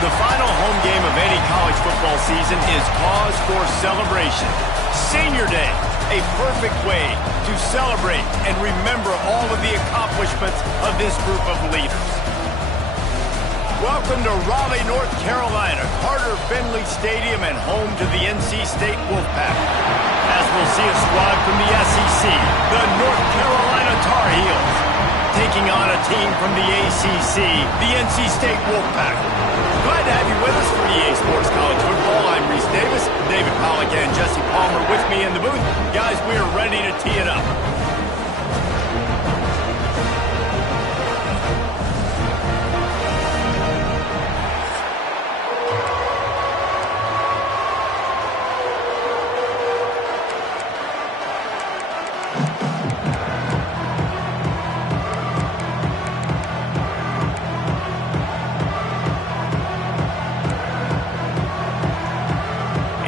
The final home game of any college football season is cause for celebration. Senior Day, a perfect way to celebrate and remember all of the accomplishments of this group of leaders. Welcome to Raleigh, North Carolina, Carter Finley Stadium, and home to the NC State Wolfpack. As we'll see a squad from the SEC, the North Carolina Tar Heels, taking on a team from the ACC, the NC State Wolfpack. Glad to have you with us for EA Sports College Football. I'm Reese Davis, David Pollack and Jesse Palmer with me in the booth. Guys, we are ready to tee it up.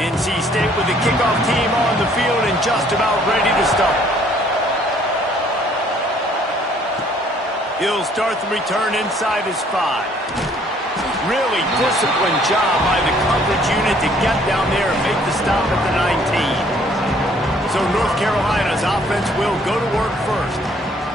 NC State with the kickoff team on the field and just about ready to start. He'll start the return inside his 5. Really disciplined job by the coverage unit to get down there and make the stop at the 19. So North Carolina's offense will go to work first.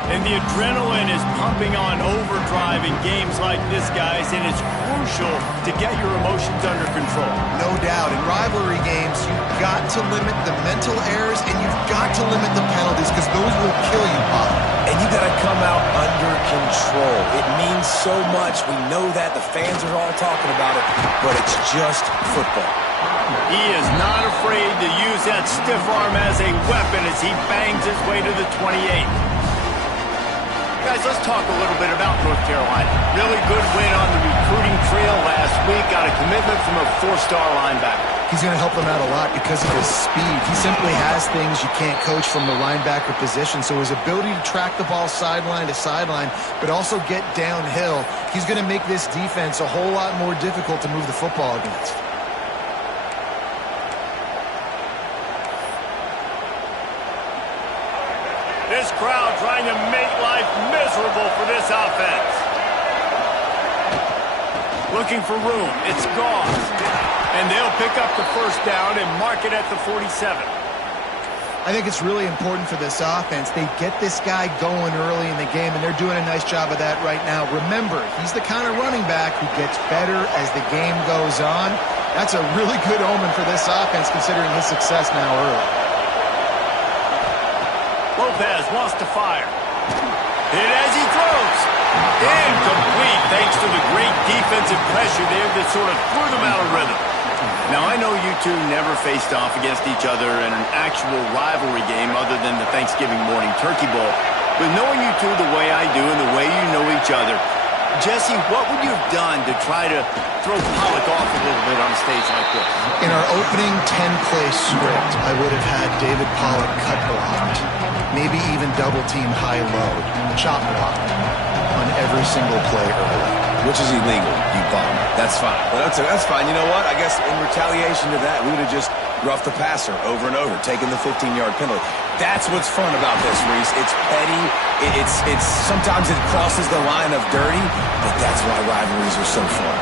And the adrenaline is pumping on overdrive in games like this, guys, and it's crucial to get your emotions under control. No doubt. In rivalry games, you've got to limit the mental errors and you've got to limit the penalties because those will kill you, Bob. And you got to come out under control. It means so much. We know that. The fans are all talking about it, but it's just football. He is not afraid to use that stiff arm as a weapon as he bangs his way to the 28. Guys, let's talk a little bit about North Carolina. Really good win on the recruiting trail last week. Got a commitment from a 4-star linebacker. He's going to help them out a lot because of his speed. He simply has things you can't coach from the linebacker position. So his ability to track the ball sideline to sideline, but also get downhill, he's going to make this defense a whole lot more difficult to move the football against. This crowd trying to make life miserable for this offense. Looking for room. It's gone. And they'll pick up the first down and mark it at the 47. I think it's really important for this offense. They get this guy going early in the game, and they're doing a nice job of that right now. Remember, he's the kind of running back who gets better as the game goes on. That's a really good omen for this offense considering his success now early. Lopez wants to fire. Hit as he throws. Incomplete thanks to the great defensive pressure there that sort of threw them out of rhythm. Now, I know you two never faced off against each other in an actual rivalry game other than the Thanksgiving morning turkey bowl. But knowing you two the way I do and the way you know each other, Jesse, what would you have done to try to throw Pollack off a little bit on a stage like this? In our opening 10-play script, I would have had David Pollack cut blocked, maybe even double-team high-low, chop block on every single play early. Which is illegal, you bum. That's fine. But that's fine. You know what? I guess in retaliation to that, we would have just roughed the passer over and over, taking the 15-yard penalty. That's what's fun about this, Reese. It's petty. It's sometimes it crosses the line of dirty, but that's why rivalries are so fun.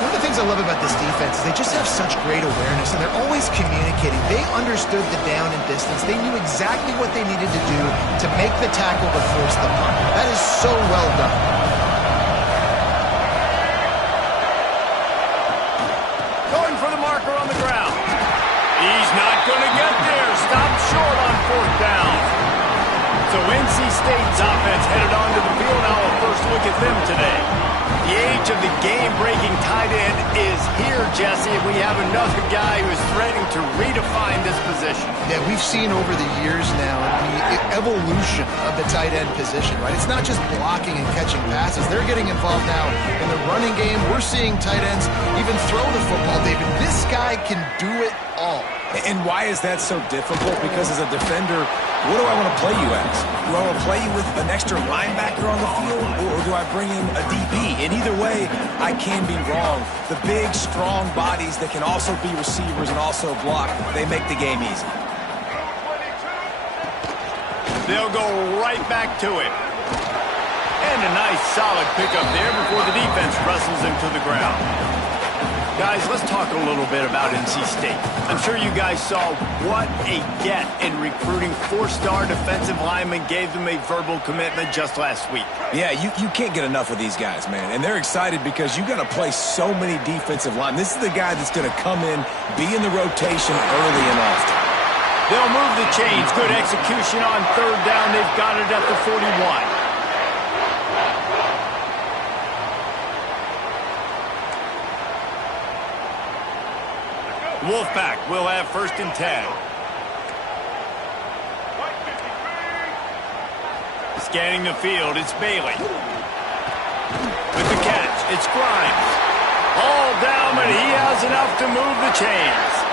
One of the things I love about this defense is they just have such great awareness, and they're always communicating. They understood the down and distance. They knew exactly what they needed to do to make the tackle to force the punt. That is so well done. Going for the marker on the ground. He's not going to get there. Stopped short on 4th down. So NC State's offense headed onto the field. Now a first look at them today. The age of the game-breaking tight end is here, Jesse, and we have another guy who is threatening to redefine this position. Yeah, we've seen over the years now the evolution of the tight end position, right? It's not just blocking and catching passes. They're getting involved now in the running game. We're seeing tight ends even throw the football, David. This guy can do it all. And why is that so difficult? Because as a defender, what do I want to play you as? Do I want to play you with an extra linebacker on the field, or do I bring in a DB? And either way, I can be wrong. The big, strong bodies that can also be receivers and also block, they make the game easy. They'll go right back to it. And a nice solid pickup there before the defense wrestles him to the ground. Guys, let's talk a little bit about NC State. I'm sure you guys saw what a get in recruiting. 4-star defensive linemen gave them a verbal commitment just last week. Yeah, you can't get enough of these guys, man. And they're excited because you got to play so many defensive linemen. This is the guy that's going to come in, be in the rotation early and often. They'll move the chains. Good execution on third down. They've got it at the 41. Wolfpack will have 1st and 10. Scanning the field, it's Bailey. With the catch, it's Grimes. All down, but he has enough to move the chains.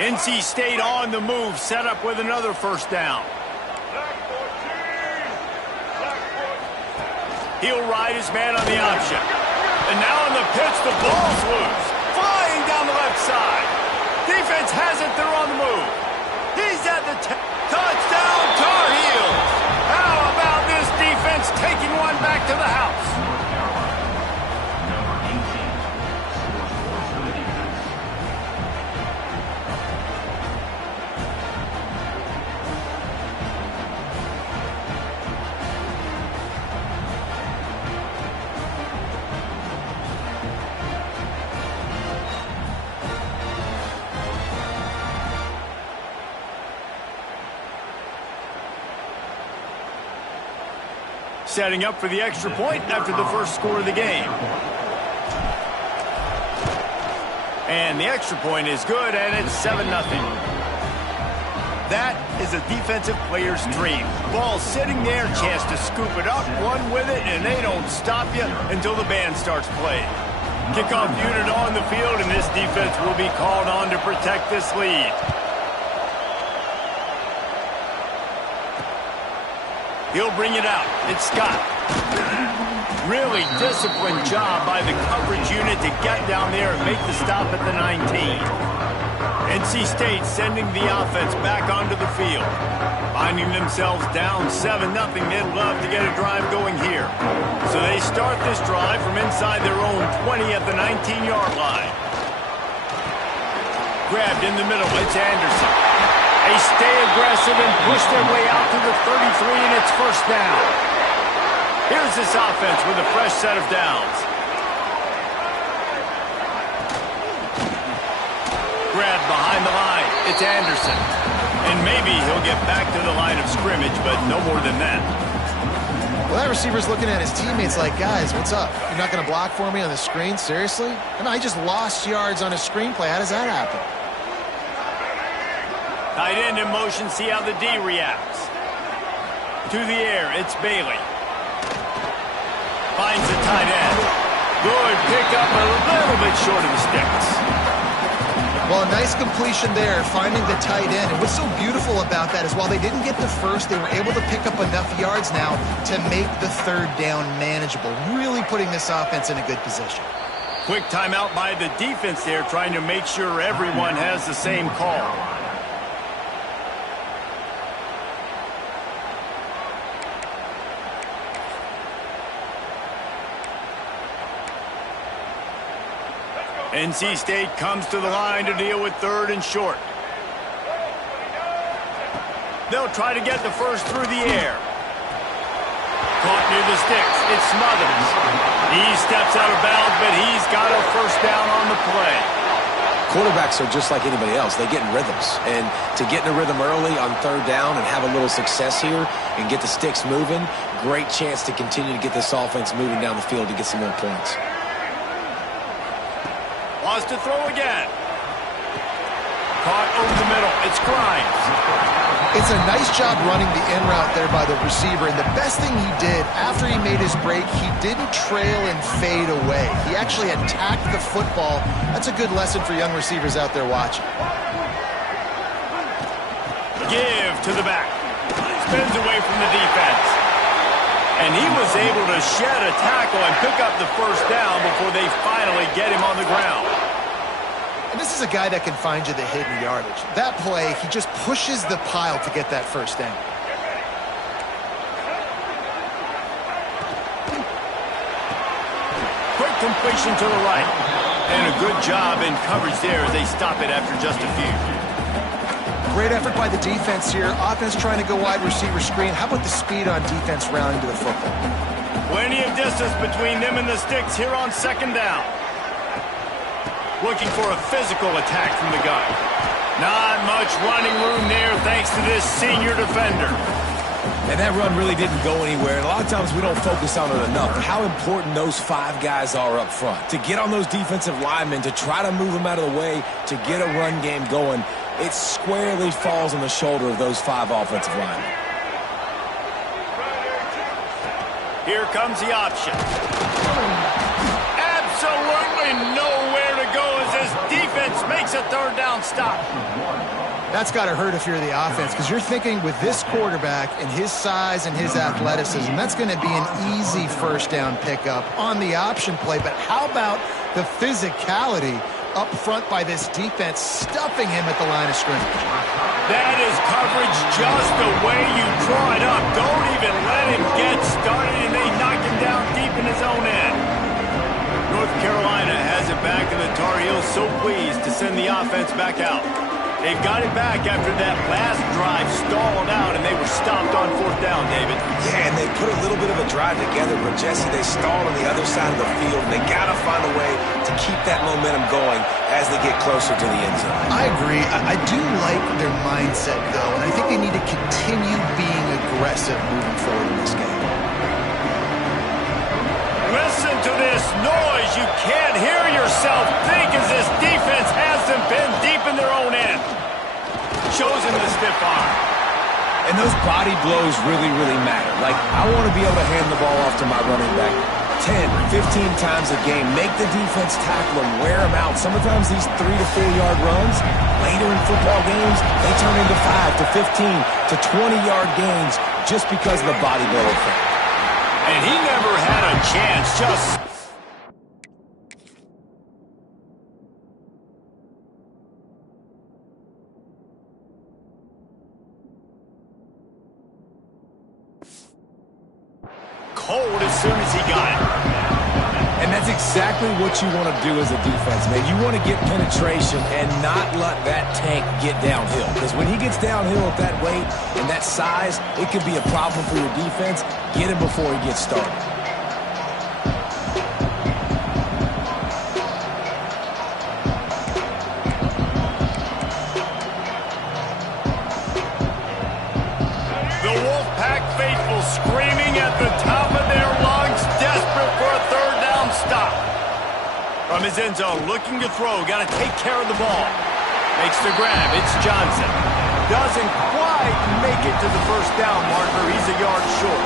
NC State on the move, set up with another 1st down. He'll ride his man on the option. And now on the pitch, the ball's loose. Flying down the left side. Defense has it, they're on the move. He's at the touchdown, Tar Heels. How about this defense taking one back to the house? Setting up for the extra point after the first score of the game. And the extra point is good, and it's 7-0. That is a defensive player's dream. Ball sitting there, chance to scoop it up, run with it, and they don't stop you until the band starts playing. Kickoff unit on the field, and this defense will be called on to protect this lead. He'll bring it out. It's Scott. Really disciplined job by the coverage unit to get down there and make the stop at the 19. NC State sending the offense back onto the field. Finding themselves down 7-0, they'd love to get a drive going here. So they start this drive from inside their own 20 at the 19-yard line. Grabbed in the middle, it's Anderson. They stay aggressive and push their way out to the 33, and it's 1st down. Here's this offense with a fresh set of downs. Grabbed behind the line. It's Anderson. And maybe he'll get back to the line of scrimmage, but no more than that. Well, that receiver's looking at his teammates like, guys, what's up? You're not going to block for me on the screen? Seriously? And I just lost yards on a screenplay. How does that happen? Tight end in motion, see how the D reacts. To the air, it's Bailey. Finds the tight end. Good pickup, a little bit short of the sticks. Well, a nice completion there, finding the tight end. And what's so beautiful about that is while they didn't get the first, they were able to pick up enough yards now to make the 3rd down manageable. Really putting this offense in a good position. Quick timeout by the defense there, trying to make sure everyone has the same call. NC State comes to the line to deal with 3rd and short. They'll try to get the first through the air. Caught near the sticks. It's Smothers. He steps out of bounds, but he's got a 1st down on the play. Quarterbacks are just like anybody else. They get in rhythms. And to get in a rhythm early on 3rd down and have a little success here and get the sticks moving, great chance to continue to get this offense moving down the field to get some more points. Wants to throw again. Caught over the middle. It's Grimes. It's a nice job running the in route there by the receiver. And the best thing he did after he made his break, he didn't trail and fade away. He actually attacked the football. That's a good lesson for young receivers out there watching. Give to the back. spins away from the defense. And he was able to shed a tackle and pick up the first down before they finally get him on the ground. And this is a guy that can find you the hidden yardage. That play, he just pushes the pile to get that first down. Quick completion to the right. And a good job in coverage there as they stop it after just a few. Great effort by the defense here. Offense trying to go wide receiver screen. How about the speed on defense rounding to the football? Plenty of distance between them and the sticks here on second down. Looking for a physical attack from the gun. Not much running room there thanks to this senior defender. And that run really didn't go anywhere. And a lot of times we don't focus on it enough. But how important those 5 guys are up front. To get on those defensive linemen, to try to move them out of the way, to get a run game going. It squarely falls on the shoulder of those 5 offensive linemen. Here comes the option. Absolutely nowhere to go as this defense makes a third down stop. That's got to hurt if you're the offense, because you're thinking with this quarterback and his size and his athleticism, that's going to be an easy first down pickup on the option play. But how about the physicality up front by this defense, stuffing him at the line of scrimmage? That is coverage just the way you draw it up. Don't even let him get started, and they knock him down deep in his own end. North Carolina has it back, and the Tar Heels so pleased to send the offense back out. They've got it back after that last drive stalled out, and they were stopped on fourth down, David. Yeah, and they put a little bit of a drive together, but Jesse, they stalled on the other side of the field. They got to find a way to keep that momentum going as they get closer to the end zone. I agree. I do like their mindset, though, and I think they need to continue being aggressive moving forward in this game. Listen to this noise. You can't hear yourself think as this defense has them pinned deep in their own end. Shows him the stiff arm. And those body blows really, really matter. Like, I want to be able to hand the ball off to my running back 10, 15 times a game. Make the defense tackle them, wear them out. Sometimes these 3 to 4 yard runs, later in football games, they turn into 5 to 15 to 20-yard gains just because of the body blow effect. And he never had a chance, just... cold as soon as he got it. And that's exactly what you want to do as a defense, man. You want to get penetration and not let that tank get downhill. Because when he gets downhill at that weight and that size, it could be a problem for your defense. Get him before he gets started. The Wolfpack faithful screaming at the top of their lungs, desperate for a third down stop. From his end zone, looking to throw, got to take care of the ball. Makes the grab, it's Johnson. Doesn't quite make it to the first down marker, he's a yard short.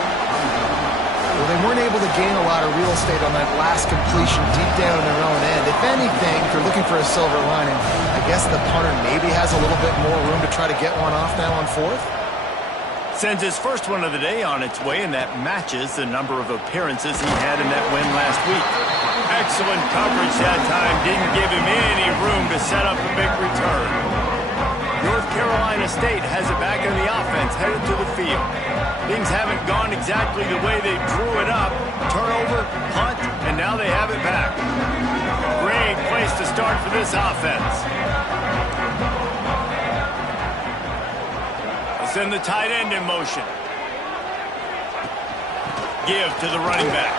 Well, they weren't able to gain a lot of real estate on that last completion deep down in their own end. If anything, if you're looking for a silver lining, I guess the punter maybe has a little bit more room to try to get one off now on fourth. Sends his first one of the day on its way, and that matches the number of appearances he had in that win last week. Excellent coverage that time. Didn't give him any room to set up a big return. North Carolina State has it back in the offense, headed to the field. Things haven't gone exactly the way they drew it up. Turnover, punt, and now they have it back. Great place to start for this offense. Send the tight end in motion. Give to the running back.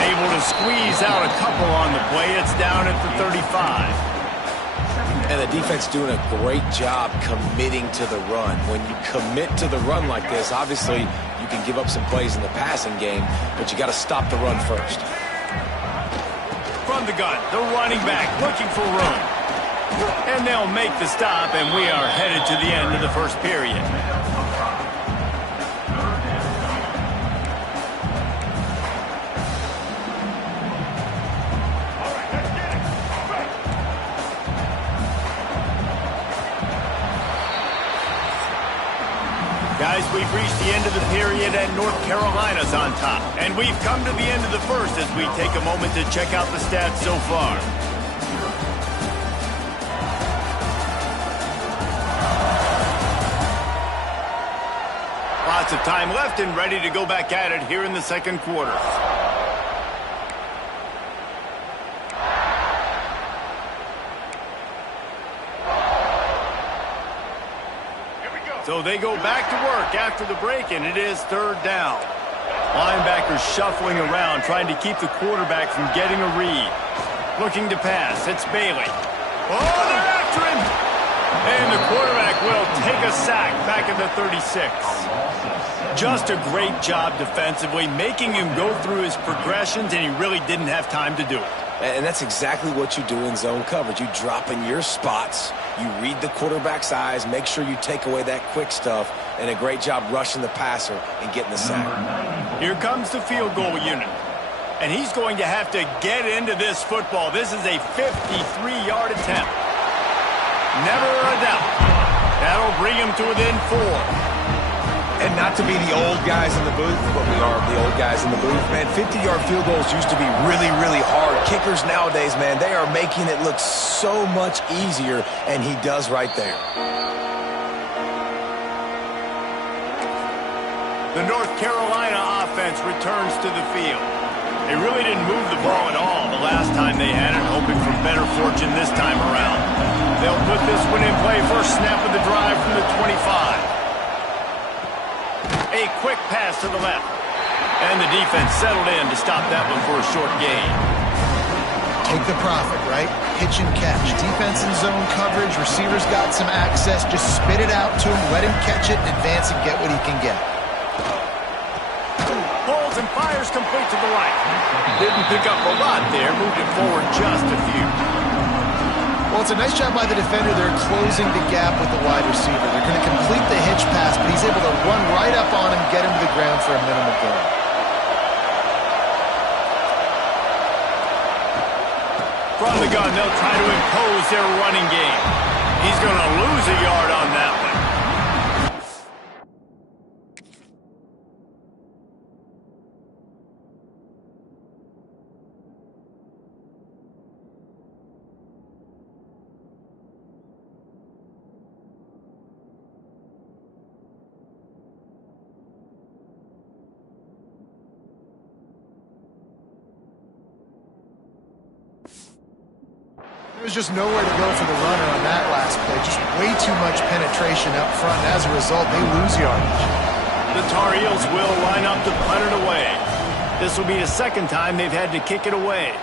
Able to squeeze out a couple on the play. It's down at the 35. And the defense doing a great job committing to the run. When you commit to the run like this, obviously you can give up some plays in the passing game, but you got to stop the run first. From the gun, the running back looking for room. And they'll make the stop, and we are headed to the end of the first period. Guys, we've reached the end of the period and North Carolina's on top. And we've come to the end of the first as we take a moment to check out the stats so far. Lots of time left and ready to go back at it here in the second quarter. So they go back to work after the break, and it is third down. Linebackers shuffling around, trying to keep the quarterback from getting a read. Looking to pass. It's Bailey. Oh, they're after him! And the quarterback will take a sack back at the 36. Just a great job defensively, making him go through his progressions, and he really didn't have time to do it. And that's exactly what you do in zone coverage. You drop in your spots, you read the quarterback's eyes, make sure you take away that quick stuff, and a great job rushing the passer and getting the sack. Here comes the field goal unit. And he's going to have to get into this football. This is a 53-yard attempt. Never a doubt. That'll bring him to within 4. And not to be the old guys in the booth, but we are the old guys in the booth, man. 50-yard field goals used to be really, really hard. Kickers nowadays, man, they are making it look so much easier, and he does right there. The North Carolina offense returns to the field. They really didn't move the ball at all the last time they had it, hoping for better fortune this time around. They'll put this one in play. First snap of the drive from the 25. A quick pass to the left. And the defense settled in to stop that one for a short gain. Take the profit, right? Pitch and catch. Defense in zone coverage. Receivers got some access. Just spit it out to him. Let him catch it and advance and get what he can get. Pulls and fires complete to the right. Didn't pick up a lot there. Moved it forward just a few. Well, it's a nice job by the defender. They're closing the gap with the wide receiver. They're going to complete the hitch pass, but he's able to run right up on him, get him to the ground for a minimal gain. From the gun, they'll try to impose their running game. He's going to lose a yard on that one. There's just nowhere to go for the runner on that last play. Just way too much penetration up front. And as a result, they lose yardage. The Tar Heels will line up to punt it away. This will be the second time they've had to kick it away.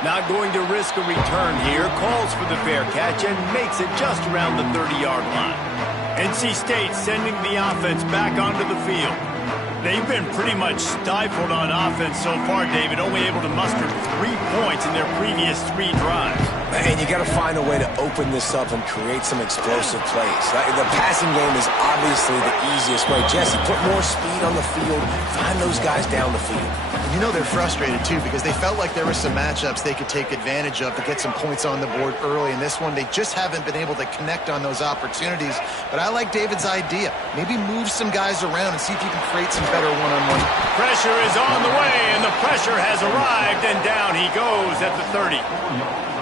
Not going to risk a return here. Calls for the fair catch and makes it just around the 30-yard line. NC State sending the offense back onto the field. They've been pretty much stifled on offense so far, David, only able to muster 3 points in their previous 3 drives. And you got to find a way to open this up and create some explosive plays. The passing game is obviously the easiest way. Jesse, put more speed on the field. Find those guys down the field. And you know they're frustrated, too, because they felt like there were some matchups they could take advantage of to get some points on the board early. In this one, they just haven't been able to connect on those opportunities. But I like David's idea. Maybe move some guys around and see if you can create some better one-on-one. Pressure is on the way, and the pressure has arrived, and down he goes at the 30.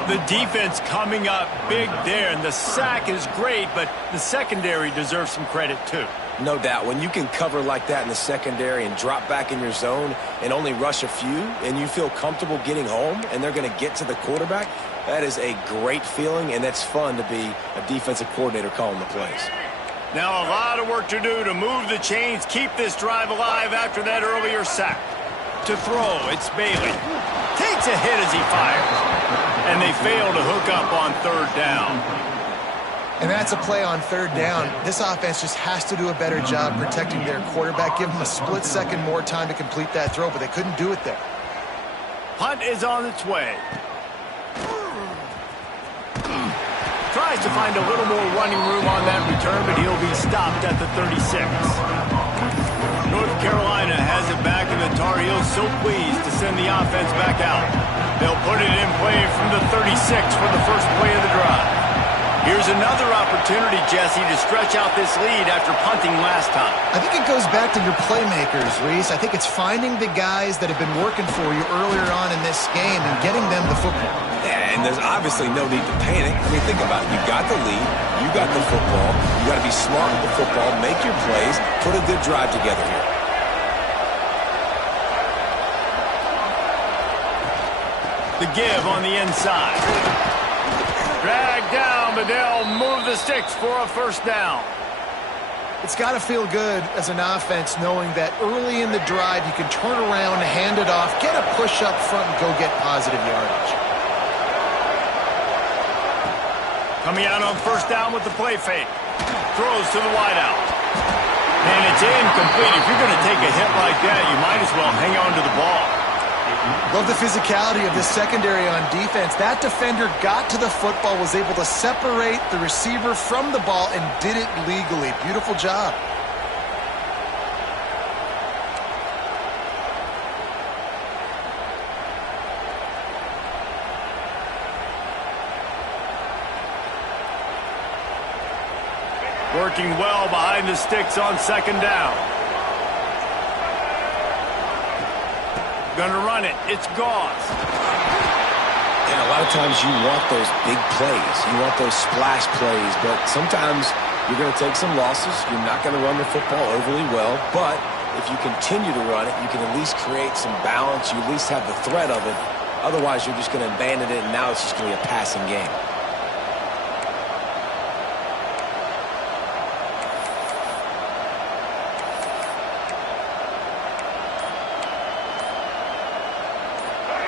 The defense coming up big there, and the sack is great, but the secondary deserves some credit, too. No doubt. When you can cover like that in the secondary and drop back in your zone and only rush a few, and you feel comfortable getting home, and they're going to get to the quarterback, that is a great feeling, and it's fun to be a defensive coordinator calling the plays. Now a lot of work to do to move the chains, keep this drive alive after that earlier sack. To throw, it's Bailey. Takes a hit as he fires. And they fail to hook up on third down. And that's a play on third down. This offense just has to do a better job protecting their quarterback. Give them a split second more time to complete that throw, but they couldn't do it there. Punt is on its way. Tries to find a little more running room on that return, but he'll be stopped at the 36. North Carolina has it back, and the Tar Heels so pleased to send the offense back out. They'll put it in play from the 36 for the first play of the drive. Here's another opportunity, Jesse, to stretch out this lead after punting last time. I think it goes back to your playmakers, Reese. I think it's finding the guys that have been working for you earlier on in this game and getting them the football. Yeah, and there's obviously no need to panic. I mean, think about it. You got the lead. You got the football. You got to be smart with the football, make your plays, put a good drive together here. The give on the inside. Dragged down, but they'll move the sticks for a first down. It's got to feel good as an offense knowing that early in the drive you can turn around, hand it off, get a push up front, and go get positive yardage. Coming out on first down with the play fake. Throws to the wideout. And it's incomplete. If you're going to take a hit like that, you might as well hang on to the ball. Love the physicality of this secondary on defense. That defender got to the football, was able to separate the receiver from the ball, and did it legally. Beautiful job. Working well behind the sticks on second down. Gonna run it. It's Gauze. And a lot of times you want those big plays. You want those splash plays. But sometimes you're going to take some losses. You're not going to run the football overly well. But if you continue to run it, you can at least create some balance. You at least have the threat of it. Otherwise, you're just going to abandon it, and now it's just going to be a passing game.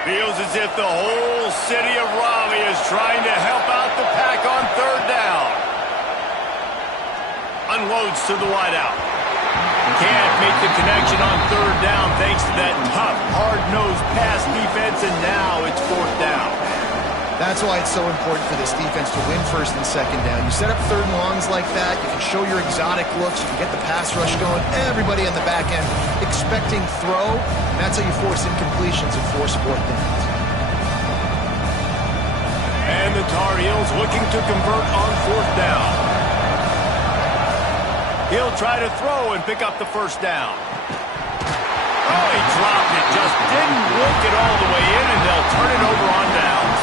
Feels as if the whole city of Raleigh is trying to help out the pack on third down. Unloads to the wideout. Can't make the connection on third down thanks to that tough, hard-nosed pass defense, and now it's fourth down. That's why it's so important for this defense to win first and second down. You set up third and longs like that, you can show your exotic looks, you can get the pass rush going, everybody on the back end expecting throw, and that's how you force incompletions and force fourth downs. And the Tar Heels looking to convert on fourth down. He'll try to throw and pick up the first down. Oh, he dropped it, just didn't work it all the way in, and they'll turn it over on downs.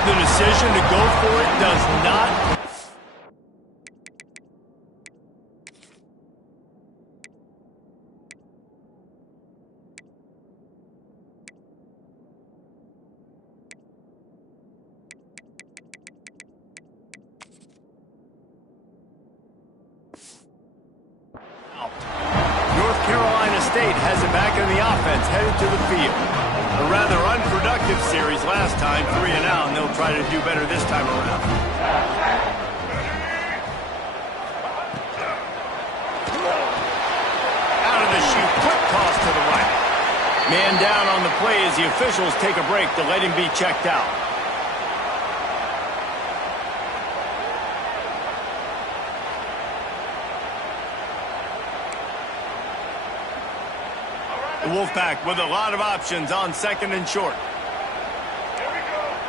The decision to go for it does not. North Carolina State has it back in the offense, headed to the field. A rather unproductive series last time, 3 and out, and they'll try to do better this time around. Out of the chute, quick toss to the right. Man down on the play as the officials take a break to let him be checked out. The Wolfpack with a lot of options on second and short.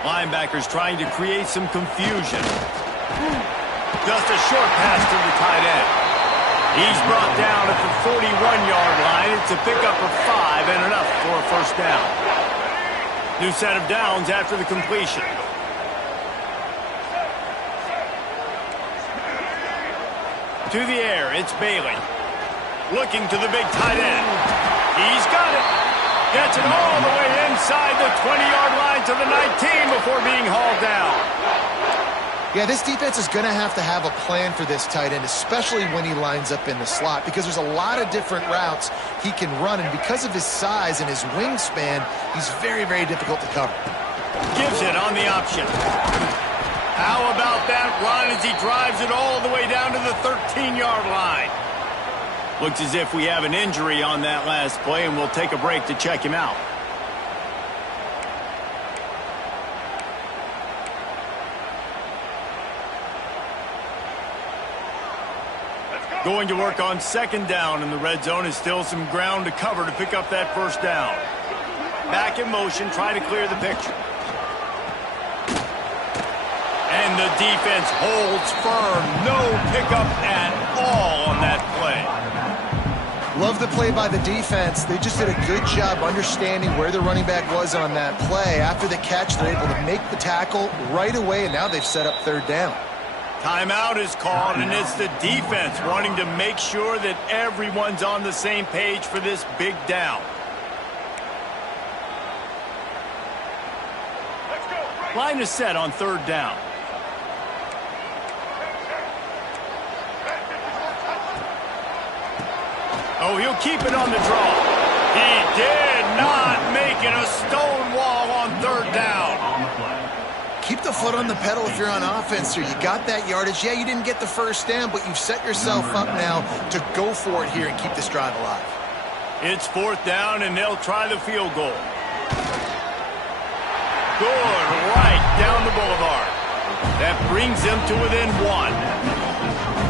Linebackers trying to create some confusion. Just a short pass to the tight end. He's brought down at the 41-yard line. It's a pickup of 5 and enough for a first down. New set of downs after the completion. To the air, it's Bailey. Looking to the big tight end. He's got it. Gets it all the way inside the 20-yard line to the 19 before being hauled down. Yeah, this defense is going to have a plan for this tight end, especially when he lines up in the slot, because there's a lot of different routes he can run, and because of his size and his wingspan, he's very, very difficult to cover. Gives it on the option. How about that run as he drives it all the way down to the 13-yard line? Looks as if we have an injury on that last play, and we'll take a break to check him out. Going to work on second down, and the red zone is still some ground to cover to pick up that first down. Back in motion, try to clear the picture. And the defense holds firm. No pickup at all on that play. Love the play by the defense. They just did a good job understanding where the running back was on that play. After the catch, they're able to make the tackle right away, and now they've set up third down. Timeout is called, and it's the defense wanting to make sure that everyone's on the same page for this big down. Line is set on third down. Oh, he'll keep it on the draw. He did not make it a stone wall on third down. Keep the foot on the pedal if you're on offense here. You got that yardage. Yeah, you didn't get the first down, but you've set yourself up now to go for it here and keep this drive alive. It's fourth down, and they'll try the field goal. Good, right down the boulevard. That brings them to within one.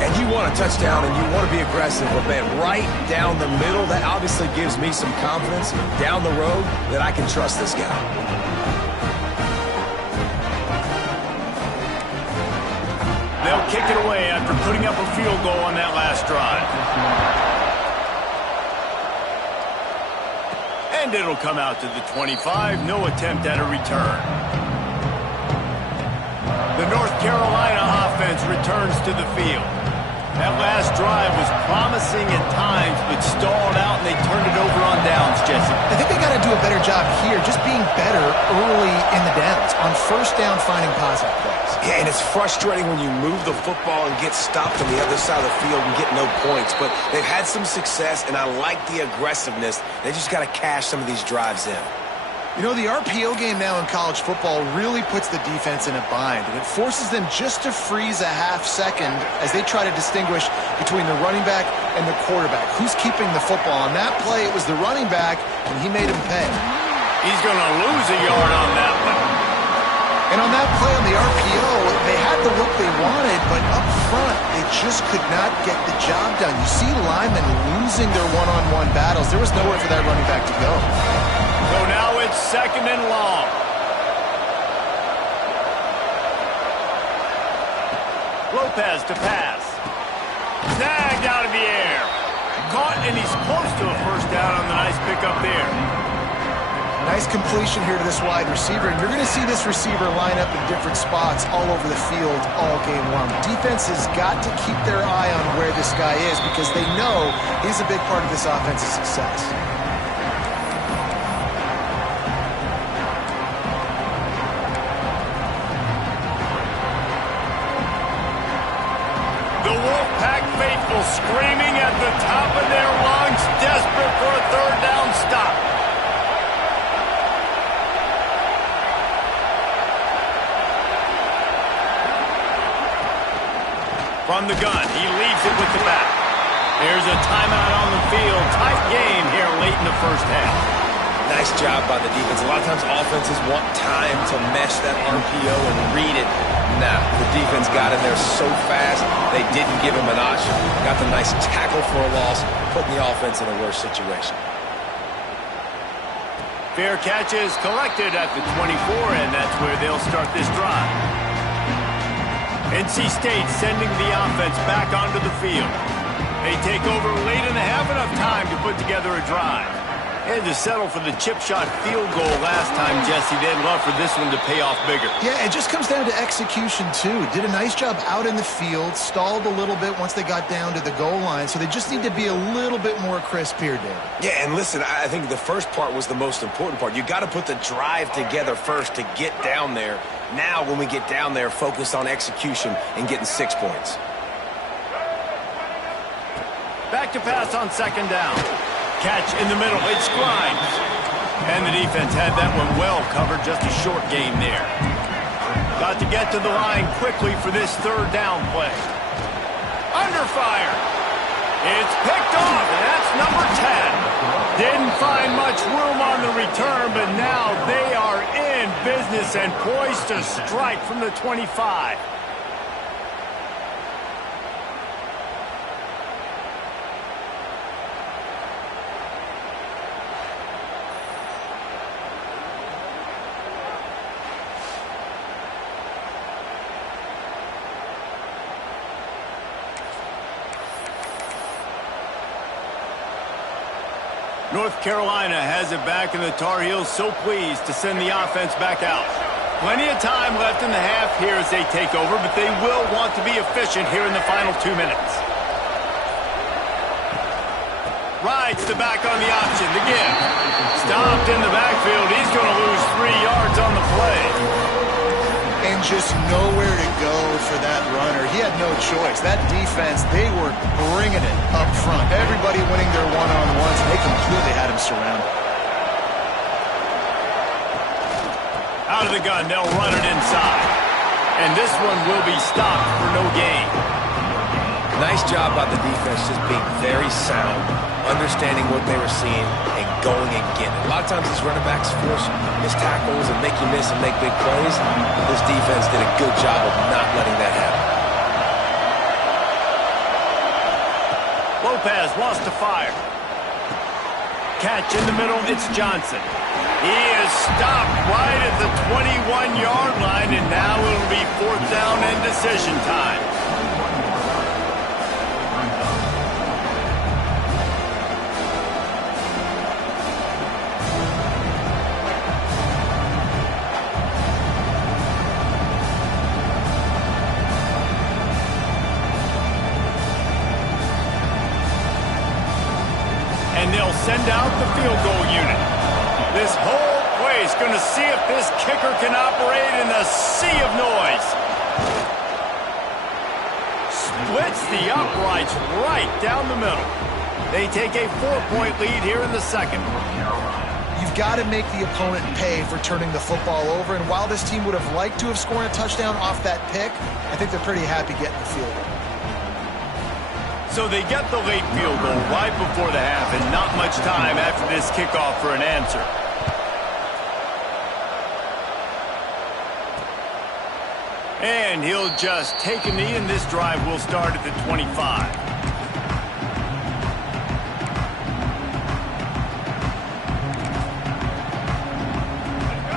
And you want a touchdown and you want to be aggressive, but man, right down the middle, that obviously gives me some confidence down the road that I can trust this guy. They'll kick it away after putting up a field goal on that last drive. And it'll come out to the 25. No attempt at a return. The North Carolina offense returns to the field. That last drive was promising at times, but stalled out, and they turned it over on downs, Jesse. I think they got to do a better job here, just being better early in the downs. On first down, finding positive plays. Yeah, and it's frustrating when you move the football and get stopped on the other side of the field and get no points. But they've had some success, and I like the aggressiveness. They just got to cash some of these drives in. You know, the RPO game now in college football really puts the defense in a bind, and it forces them just to freeze a half second as they try to distinguish between the running back and the quarterback. Who's keeping the football? On that play, it was the running back, and he made him pay. He's going to lose a yard on that one. And on that play on the RPO, they had the look they wanted, but up front, they just could not get the job done. You see linemen losing their one-on-one battles. There was nowhere for that running back to go. So now it's second and long. Lopez to pass. Snagged out of the air. Caught, and he's close to a first down on the nice pickup there. Nice completion here to this wide receiver, and you're going to see this receiver line up in different spots all over the field all game long. Defense has got to keep their eye on where this guy is because they know he's a big part of this offense's success. The Wolfpack faithful screaming at the top of their lungs, desperate for a third down stop. From the gun, he leaves it with the back. There's a timeout on the field. Tight game here late in the first half. Nice job by the defense. A lot of times offenses want time to mesh that RPO and read it. Nah, the defense got in there so fast, they didn't give him an option. Got the nice tackle for a loss, putting the offense in a worse situation. Fair catch is collected at the 24, and that's where they'll start this drive. NC State sending the offense back onto the field. They take over late in the half, enough time to put together a drive. Had to settle for the chip shot field goal last time, Jesse. They'd love for this one to pay off bigger. Yeah, it just comes down to execution, too. Did a nice job out in the field, stalled a little bit once they got down to the goal line, so they just need to be a little bit more crisp here, Dave. Yeah, and listen, I think the first part was the most important part. You got to put the drive together first to get down there. Now, when we get down there, focus on execution and getting 6 points. Back to pass on second down. Catch in the middle. It's Grimes. And the defense had that one well covered. Just a short game there. Got to get to the line quickly for this third down play. Under fire. It's picked off, and that's number 10. Didn't find much room on the return, but now they are in business and poised to strike from the 25. North Carolina has it back, and the Tar Heels so pleased to send the offense back out. Plenty of time left in the half here as they take over, but they will want to be efficient here in the final 2 minutes. Rides the back on the option, the give. Stopped in the backfield. He's going to lose 3 yards on the play. And just nowhere to go for that runner. He had no choice. That defense, they were bringing it up front. Everybody winning their one-on-ones, and they completely had him surrounded. Out of the gun, they'll run it inside. And this one will be stopped for no gain. Nice job by the defense just being very sound, understanding what they were seeing, and going and getting it. A lot of times these running backs force missed tackles and make you miss and make big plays. This defense did a good job of not letting that happen. Lopez wants to fire. Catch in the middle, it's Johnson. He is stopped right at the 21-yard line, and now it'll be 4th down and decision time. And they'll send out the field goal unit. This whole place going to see if this kicker can operate in the sea of noise. Splits the uprights right down the middle. They take a 4-point lead here in the second. You've got to make the opponent pay for turning the football over, and while this team would have liked to have scored a touchdown off that pick, I think they're pretty happy getting the field goal. So they get the late field goal right before the half, and not much time after this kickoff for an answer. And he'll just take a knee, and this drive will start at the 25.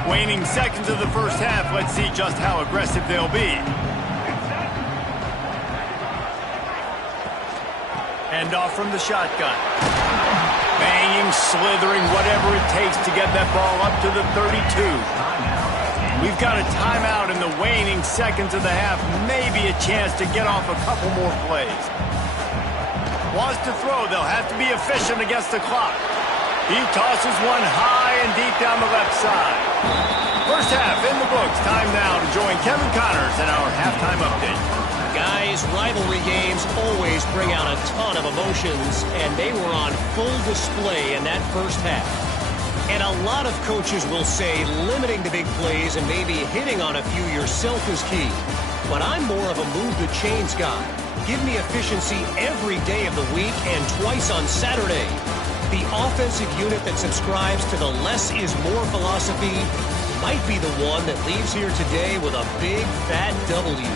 Waning seconds of the first half. Let's see just how aggressive they'll be. Hand off from the shotgun. Banging, slithering, whatever it takes to get that ball up to the 32. We've got a timeout in the waning seconds of the half. Maybe a chance to get off a couple more plays. Wants to throw. They'll have to be efficient against the clock. He tosses one high and deep down the left side. First half in the books. Time now to join Kevin Connors in our halftime update. Guys, rivalry games always bring out a ton of emotions, and they were on full display in that first half. And a lot of coaches will say limiting the big plays and maybe hitting on a few yourself is key. But I'm more of a move the chains guy. Give me efficiency every day of the week and twice on Saturday. The offensive unit that subscribes to the less is more philosophy might be the one that leaves here today with a big fat W.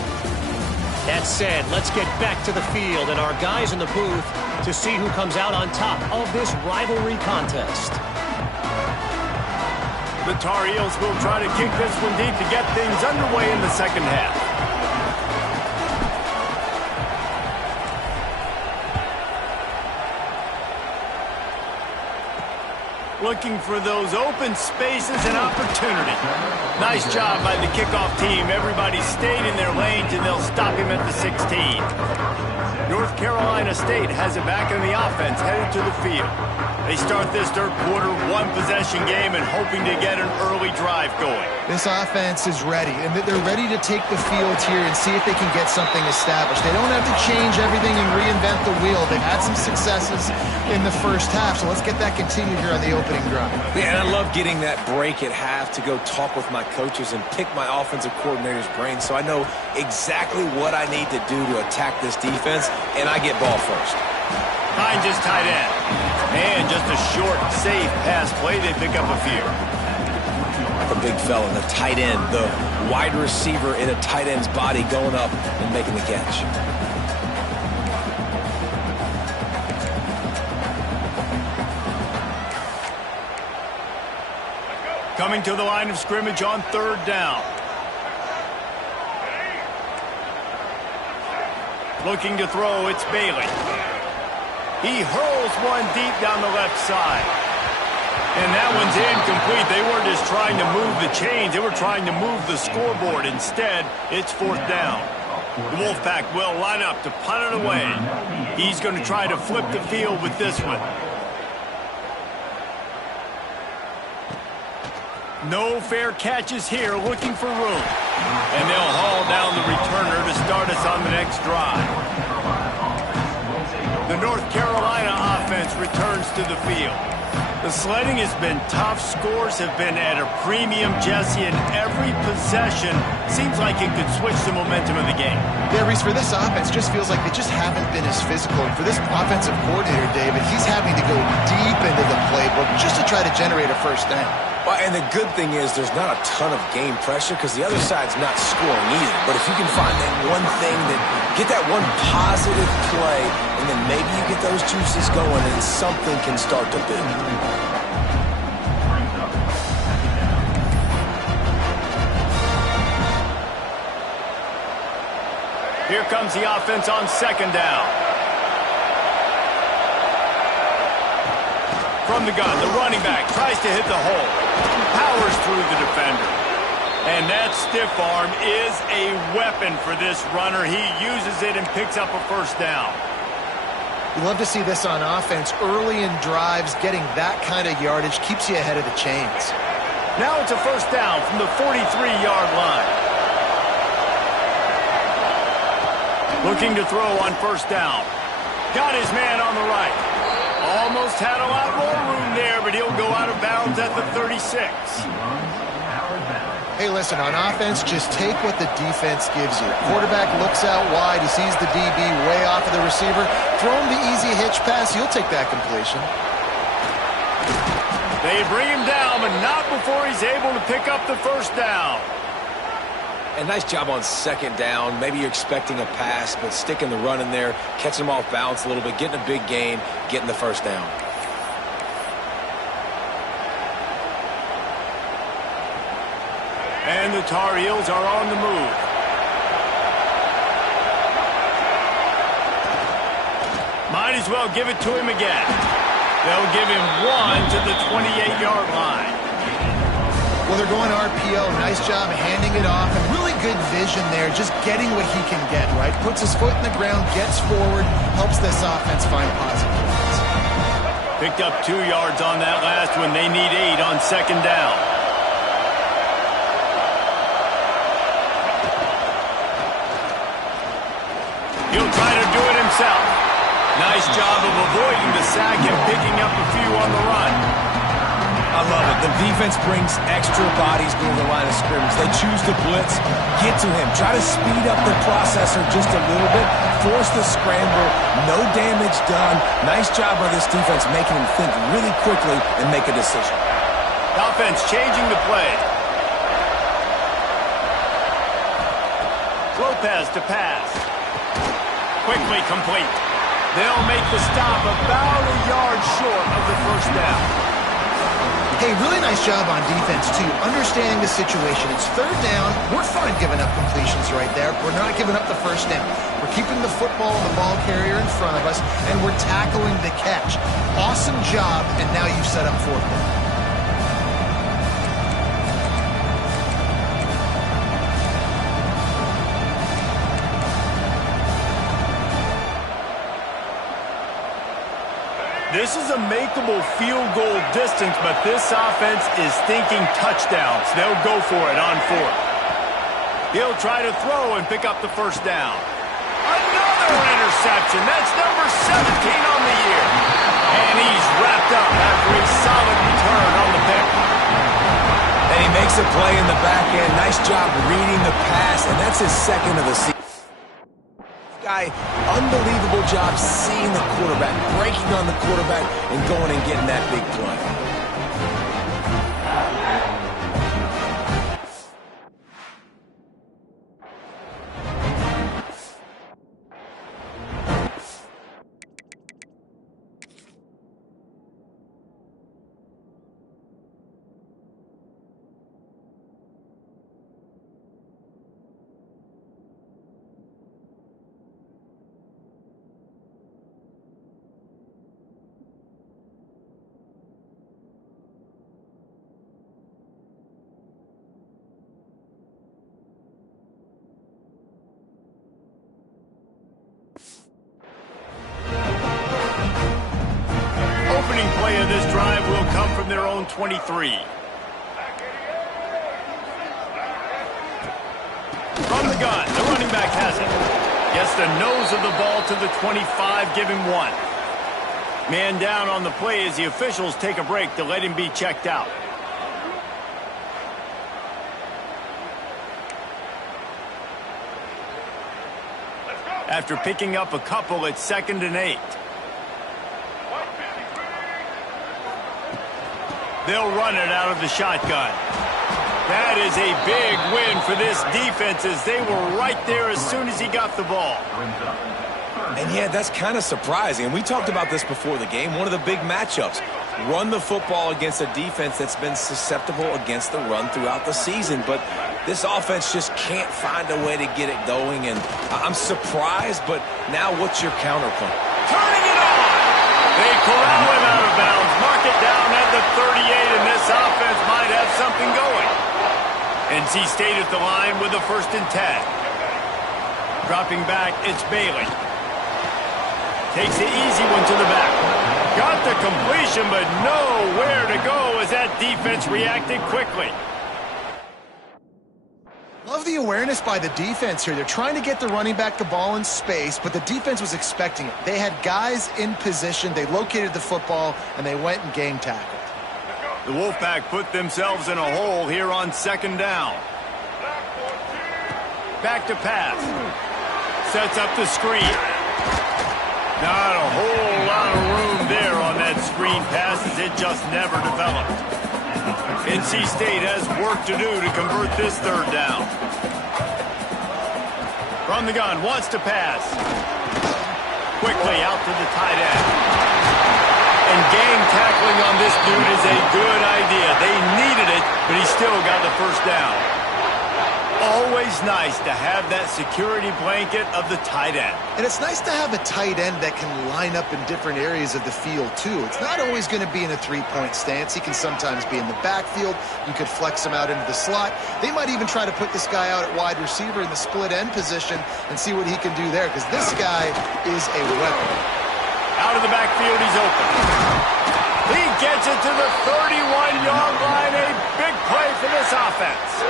That said, let's get back to the field and our guys in the booth to see who comes out on top of this rivalry contest. The Tar Heels will try to kick this one deep to get things underway in the second half. Looking for those open spaces and opportunity. Nice job by the kickoff team. Everybody stayed in their lanes, and they'll stop him at the 16. North Carolina State has it back in the offense, headed to the field. They start this third quarter, one-possession game, and hoping to get an early drive going. This offense is ready, and they're ready to take the field here and see if they can get something established. They don't have to change everything and reinvent the wheel. They've had some successes in the first half, so let's get that continued here on the opening drive. Yeah, and I love getting that break at half to go talk with my coaches and pick my offensive coordinator's brain so I know exactly what I need to do to attack this defense, and I get ball first. Finds his tight end. And just a short, safe pass play. They pick up a few. The big fella, the tight end, the wide receiver in a tight end's body going up and making the catch. Coming to the line of scrimmage on third down. Looking to throw, it's Bailey. He hurls one deep down the left side. And that one's incomplete. They weren't just trying to move the chains. They were trying to move the scoreboard. Instead, it's 4th down. The Wolfpack will line up to punt it away. He's going to try to flip the field with this one. No fair catches here, looking for room. And they'll haul down the returner to start us on the next drive. The North Carolina offense returns to the field. The sledding has been tough. Scores have been at a premium, Jesse, and every possession seems like it could switch the momentum of the game. Yeah, Reese, for this offense, just feels like they just haven't been as physical. And for this offensive coordinator, David, he's having to go deep into the playbook just to try to generate a first down. Well, and the good thing is there's not a ton of game pressure because the other side's not scoring either. But if you can find that one thing, get that one positive play, and then maybe you get those juices going and something can start to build. Here comes the offense on 2nd down. From the gun, the running back tries to hit the hole. Powers through the defender. And that stiff arm is a weapon for this runner. He uses it and picks up a first down. You love to see this on offense. Early in drives, getting that kind of yardage keeps you ahead of the chains. Now it's a first down from the 43-yard line. Looking to throw on first down. Got his man on the right. Almost had a lot more room there, but he'll go out of bounds at the 36. Hey, listen, on offense, just take what the defense gives you. Quarterback looks out wide. He sees the DB way off of the receiver. Throw him the easy hitch pass. He'll take that completion. They bring him down, but not before he's able to pick up the first down. And nice job on 2nd down. Maybe you're expecting a pass, but sticking the run in there, catching him off balance a little bit, getting a big gain, getting the first down. And the Tar Heels are on the move. Might as well give it to him again. They'll give him one to the 28-yard line. Well, they're going RPO. Nice job handing it off. And really good vision there, just getting what he can get, right? Puts his foot in the ground, gets forward, helps this offense find positive points. Picked up 2 yards on that last one. They need 8 on 2nd down. He'll try to do it himself. Nice job of avoiding the sack and picking up a few on the run. I love it. The defense brings extra bodies near the line of scrimmage. They choose to blitz, get to him, try to speed up the processor just a little bit, force the scramble, no damage done. Nice job by this defense making him think really quickly and make a decision. Offense changing the play. Lopez to pass. Quickly complete. They'll make the stop about a yard short of the first down. Hey, really nice job on defense, too. Understanding the situation. It's 3rd down. We're fine giving up completions right there. We're not giving up the first down. We're keeping the football and the ball carrier in front of us, and we're tackling the catch. Awesome job, and now you've set up 4th down. This is a makeable field goal distance, but this offense is thinking touchdowns. They'll go for it on 4th. He'll try to throw and pick up the first down. Another interception. That's number 17 on the year. And he's wrapped up after a solid return on the pick. And he makes a play in the back end. Nice job reading the pass, and that's his 2nd of the season. Unbelievable job seeing the quarterback, breaking on the quarterback, and going and getting that big play. turning play of this drive will come from their own 23. From the gun, the running back has it. Gets the nose of the ball to the 25, give him 1. Man down on the play as the officials take a break to let him be checked out. After picking up a couple, it's 2nd and 8. They'll run it out of the shotgun. That is a big win for this defense as they were right there as soon as he got the ball. And yeah, that's kind of surprising. And we talked about this before the game. One of the big matchups. Run the football against a defense that's been susceptible against the run throughout the season. But this offense just can't find a way to get it going. And I'm surprised, but now what's your counterpoint? Turning it on! They corral him out of bounds. Mark it down at the 38, and this offense might have something going. NC State at the line with a 1st and 10. Dropping back, it's Bailey. Takes the easy one to the back. Got the completion, but nowhere to go as that defense reacted quickly. Love the awareness by the defense here. They're trying to get the running back the ball in space, but the defense was expecting it. They had guys in position. They located the football, and they went and game tackled. The Wolfpack put themselves in a hole here on 2nd down. Back to pass. Sets up the screen. Not a whole lot of room there on that screen pass as it just never developed. NC State has work to do to convert this 3rd down. From the gun, wants to pass. Quickly out to the tight end. And game tackling on this dude is a good idea. They needed it, but he still got the 1st down. Always nice to have that security blanket of the tight end. And it's nice to have a tight end that can line up in different areas of the field, too. It's not always going to be in a three-point stance. He can sometimes be in the backfield. You could flex him out into the slot. They might even try to put this guy out at wide receiver in the split end position and see what he can do there, because this guy is a weapon. Out of the backfield, he's open. He gets it to the 31-yard line. A big play for this offense.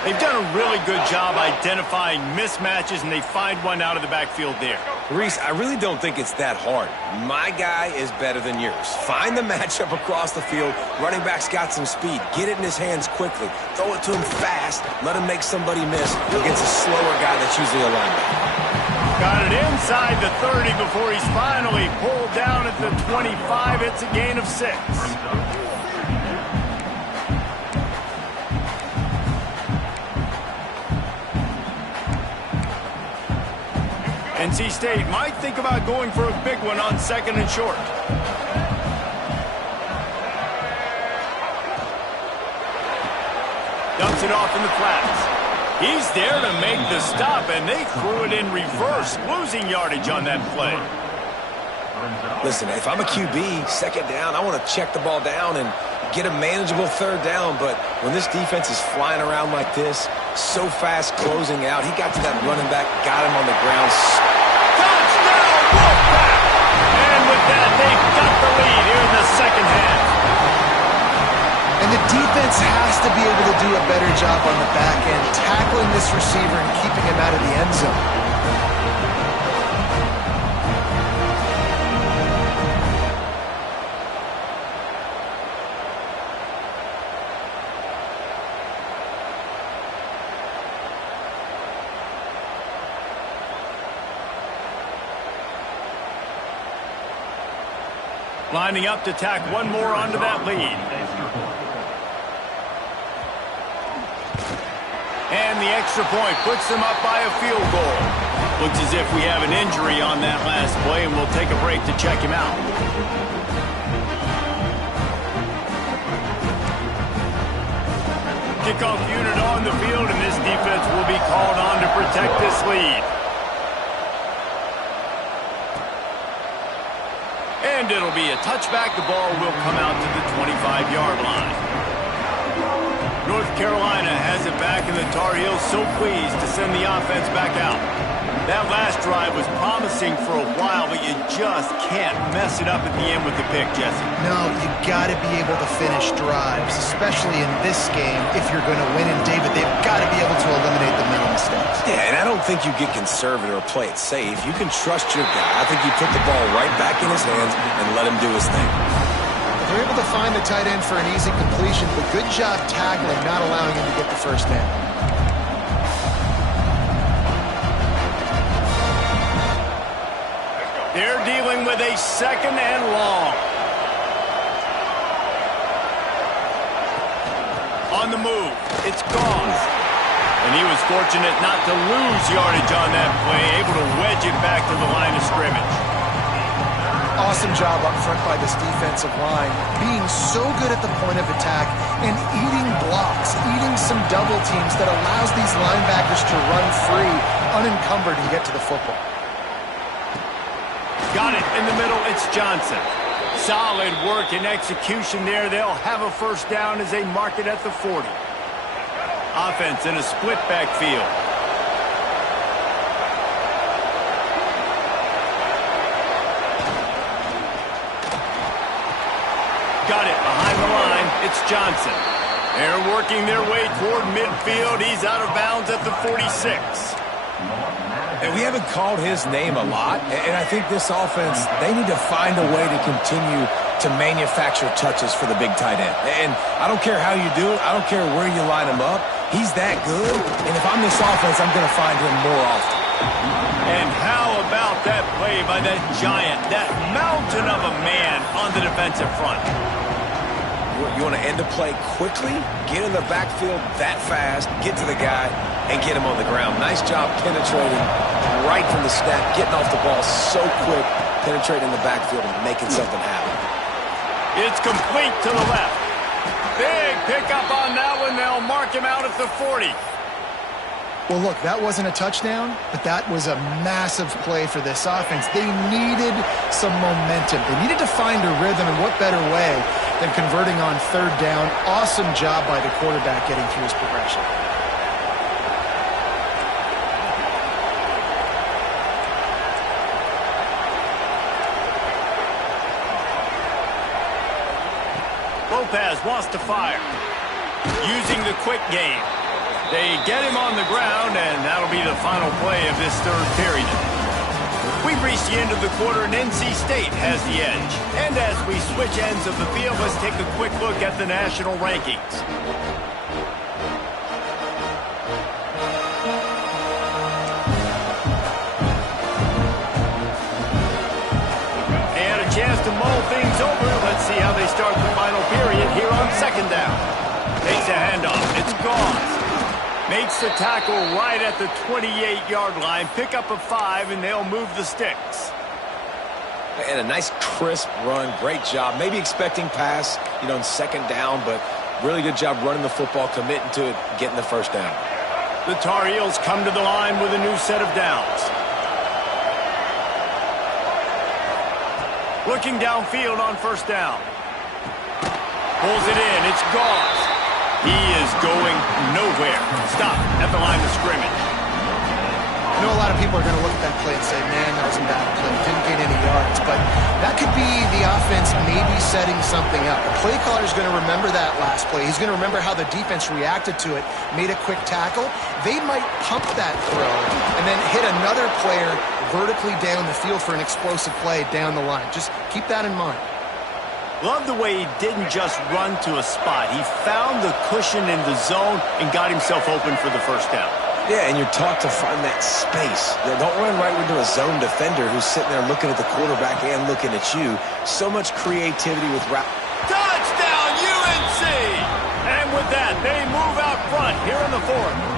They've done a really good job identifying mismatches, and they find one out of the backfield there. Reese, I really don't think it's that hard. My guy is better than yours. Find the matchup across the field. Running back's got some speed. Get it in his hands quickly. Throw it to him fast. Let him make somebody miss against a slower guy that's usually a linebacker. Got it inside the 30 before he's finally pulled down at the 25. It's a gain of 6. NC State might think about going for a big one on 2nd and short. Dumps it off in the flats. He's there to make the stop, and they threw it in reverse, losing yardage on that play. Listen, if I'm a QB, 2nd down, I want to check the ball down and get a manageable 3rd down, but when this defense is flying around like this, so fast closing out, he got to that running back, got him on the ground. Touchdown, Wolfpack! And with that, they've got the lead here in the 2nd half. And the defense has to be able to do a better job on the back end, tackling this receiver and keeping him out of the end zone. Lining up to tack one more onto that lead. And the extra point puts them up by a field goal. Looks as if we have an injury on that last play, and we'll take a break to check him out. Kickoff unit on the field, and this defense will be called on to protect this lead. And it'll be a touchback. The ball will come out to the 25-yard line. North Carolina has it back, and the Tar Heels so pleased to send the offense back out. That last drive was promising for a while, but you just can't mess it up at the end with the pick, Jesse. No, you got to be able to finish drives, especially in this game. If you're going to win, and David, they've got to be able to eliminate the mental mistakes. Yeah, and I don't think you get conservative or play it safe. You can trust your guy. I think you put the ball right back in his hands and let him do his thing. They're able to find the tight end for an easy completion, but good job tackling, not allowing him to get the first down. They're dealing with a 2nd and long. On the move, it's gone. And he was fortunate not to lose yardage on that play, able to wedge it back to the line of scrimmage. Awesome job up front by this defensive line, being so good at the point of attack and eating blocks, eating some double teams that allows these linebackers to run free, unencumbered, and get to the football. Got it in the middle, it's Johnson. Solid work and execution there. They'll have a first down as they mark it at the 40. Offense in a split backfield. Got it behind the line, it's Johnson. They're working their way toward midfield. He's out of bounds at the 46. And we haven't called his name a lot, and I think this offense, they need to find a way to continue to manufacture touches for the big tight end. And I don't care how you do it. I don't care where you line him up. He's that good, and if I'm this offense, I'm going to find him more often. And how about that play by that giant, that mountain of a man on the defensive front? You want to end the play quickly, get in the backfield that fast, get to the guy, and get him on the ground. Nice job penetrating right from the snap, getting off the ball so quick, penetrating the backfield and making something happen. It's complete to the left. Big pickup on that one. They'll mark him out at the 40. Well, look, that wasn't a touchdown, but that was a massive play for this offense. They needed some momentum. They needed to find a rhythm, and what better way than converting on 3rd down. Awesome job by the quarterback getting through his progression. Lopez wants to fire. Using the quick game. They get him on the ground, and that'll be the final play of this 3rd period. We've reached the end of the quarter, and NC State has the edge. And as we switch ends of the field, let's take a quick look at the national rankings. And a chance to mull things over. Let's see how they start the final period here on 2nd down. Takes a handoff. It's gone. Makes the tackle right at the 28-yard line. Pick up a 5, and they'll move the sticks. And a nice crisp run. Great job. Maybe expecting pass, in 2nd down, but really good job running the football, committing to it, getting the first down. The Tar Heels come to the line with a new set of downs. Looking downfield on 1st down. Pulls it in. It's Gauze. He is going nowhere. Stop at the line of scrimmage. I know a lot of people are going to look at that play and say, man, that was a bad play. Didn't gain any yards. But that could be the offense maybe setting something up. The play caller is going to remember that last play. He's going to remember how the defense reacted to it, made a quick tackle. They might pump that throw and then hit another player vertically down the field for an explosive play down the line. Just keep that in mind. Love the way he didn't just run to a spot. He found the cushion in the zone and got himself open for the first down. Yeah, and you're taught to find that space. Don't run right into a zone defender who's sitting there looking at the quarterback and looking at you. So much creativity with route. Touchdown, UNC! And with that, they move out front here in the 4th.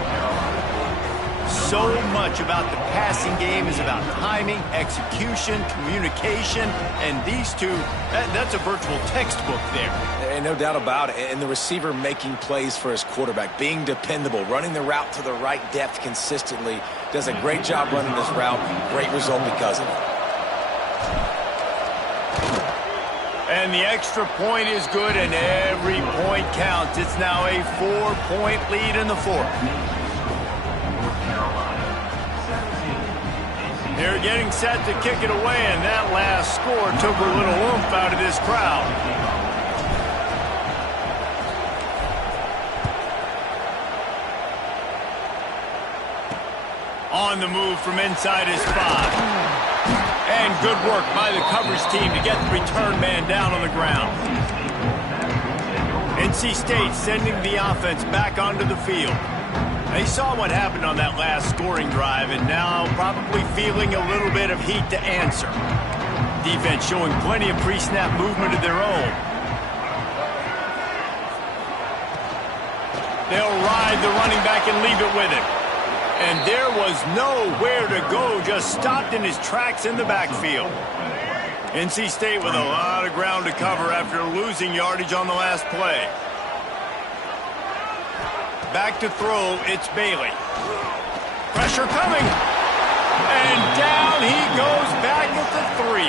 So much about the passing game is about timing, execution, communication, and these two, that's a virtual textbook there. And no doubt about it. And the receiver making plays for his quarterback, being dependable, running the route to the right depth consistently, does a great job running this route. Great result because of it. And the extra point is good, and every point counts. It's now a 4-point lead in the fourth. They're getting set to kick it away, and that last score took a little oomph out of this crowd. On the move from inside his spot. And good work by the coverage team to get the return man down on the ground. NC State sending the offense back onto the field. They saw what happened on that last scoring drive and now probably feeling a little bit of heat to answer. Defense showing plenty of pre-snap movement of their own. They'll ride the running back and leave it with him. And there was nowhere to go, just stopped in his tracks in the backfield. NC State with a lot of ground to cover after losing yardage on the last play. Back to throw, it's Bailey. Pressure coming. And down he goes back at the 3.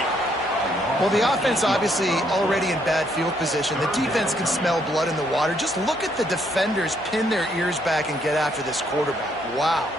Well, the offense obviously already in bad field position. The defense can smell blood in the water. Just look at the defenders pin their ears back and get after this quarterback. Wow.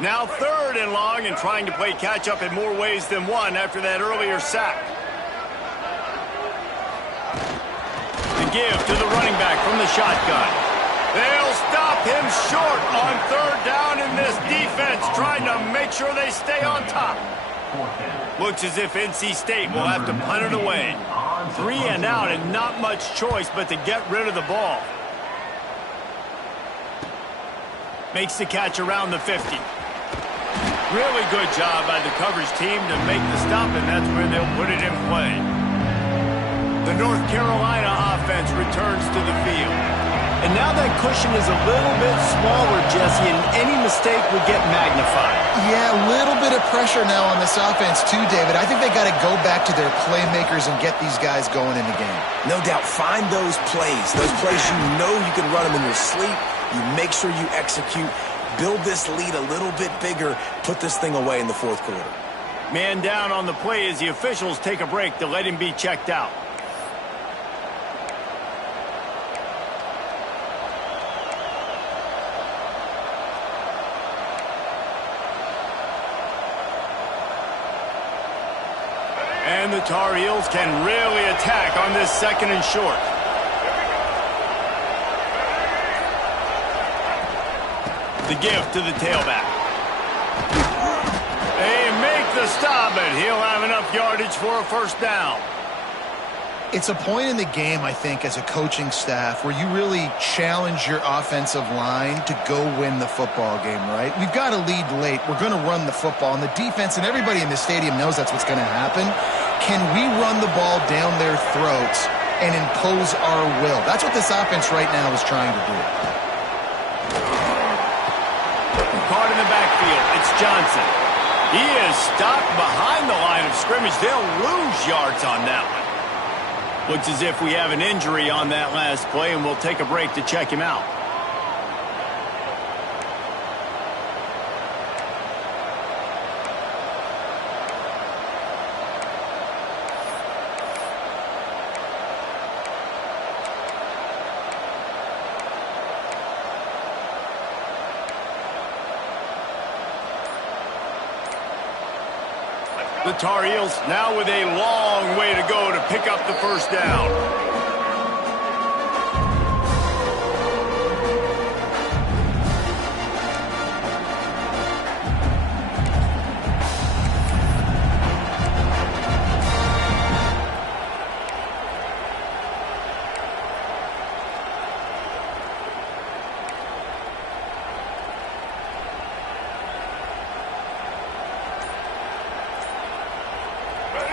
Now 3rd and long and trying to play catch-up in more ways than one after that earlier sack. The give to the running back from the shotgun. They'll stop him short on 3rd down in this defense, trying to make sure they stay on top. Looks as if NC State will have to punt it away. 3 and out and not much choice but to get rid of the ball. Makes the catch around the 50. Really good job by the coverage team to make the stop, and that's where they'll put it in play. The North Carolina offense returns to the field. And now that cushion is a little bit smaller, Jesse, and any mistake would get magnified. Yeah, a little bit of pressure now on this offense too, David. I think they got to go back to their playmakers and get these guys going in the game. No doubt, find those plays you know you can run them in your sleep. You make sure you execute. Build this lead a little bit bigger. Put this thing away in the 4th quarter. Man down on the play as the officials take a break to let him be checked out. And the Tar Heels can really attack on this 2nd and short. The give to the tailback. They make the stop, and he'll have enough yardage for a 1st down. It's a point in the game, I think, as a coaching staff where you really challenge your offensive line to go win the football game, right? We've got to lead late. We're going to run the football, and the defense and everybody in the stadium knows that's what's going to happen. Can we run the ball down their throats and impose our will? That's what this offense right now is trying to do. Caught in the backfield, it's Johnson. He is stopped behind the line of scrimmage. They'll lose yards on that one. Looks as if we have an injury on that last play, and we'll take a break to check him out. The Tar Heels now with a long way to go to pick up the 1st down.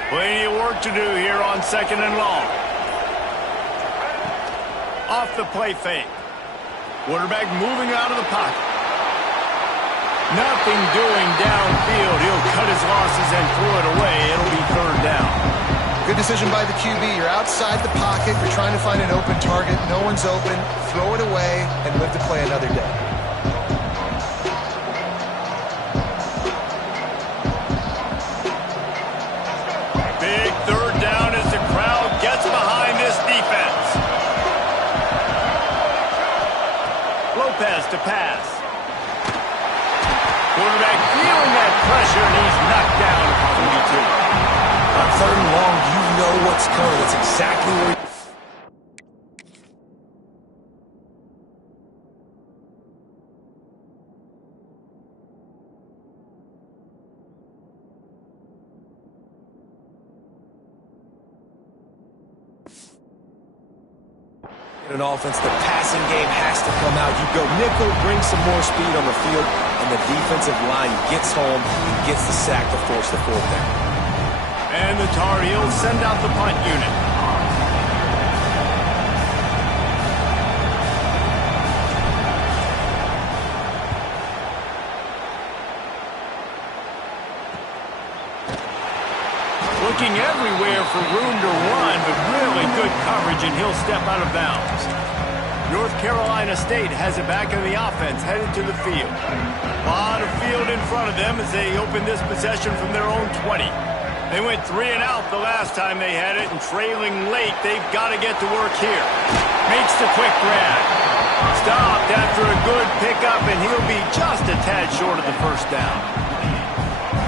Plenty of work to do here on 2nd and long. Off the play fake. Quarterback moving out of the pocket. Nothing doing downfield. He'll cut his losses and throw it away. It'll be third down. Good decision by the QB. You're outside the pocket. You're trying to find an open target. No one's open. Throw it away and live to play another day. Big third down as the crowd gets behind this defense. Lopez to pass. Quarterback feeling that pressure, and he's knocked down at the 42. On third and long, you know what's coming. It's exactly where you... In an offense, the passing game has to come out. You go nickel, bring some more speed on the field, and the defensive line gets home and gets the sack to force the fourth down. And the Tar Heels send out the punt unit. Looking everywhere for room to run, but really good coverage, and he'll step out of bounds. North Carolina State has it back in the offense, headed to the field. A lot of field in front of them as they open this possession from their own 20. They went 3 and out the last time they had it, and trailing late, they've got to get to work here. Makes the quick grab. Stopped after a good pickup, and he'll be just a tad short of the first down.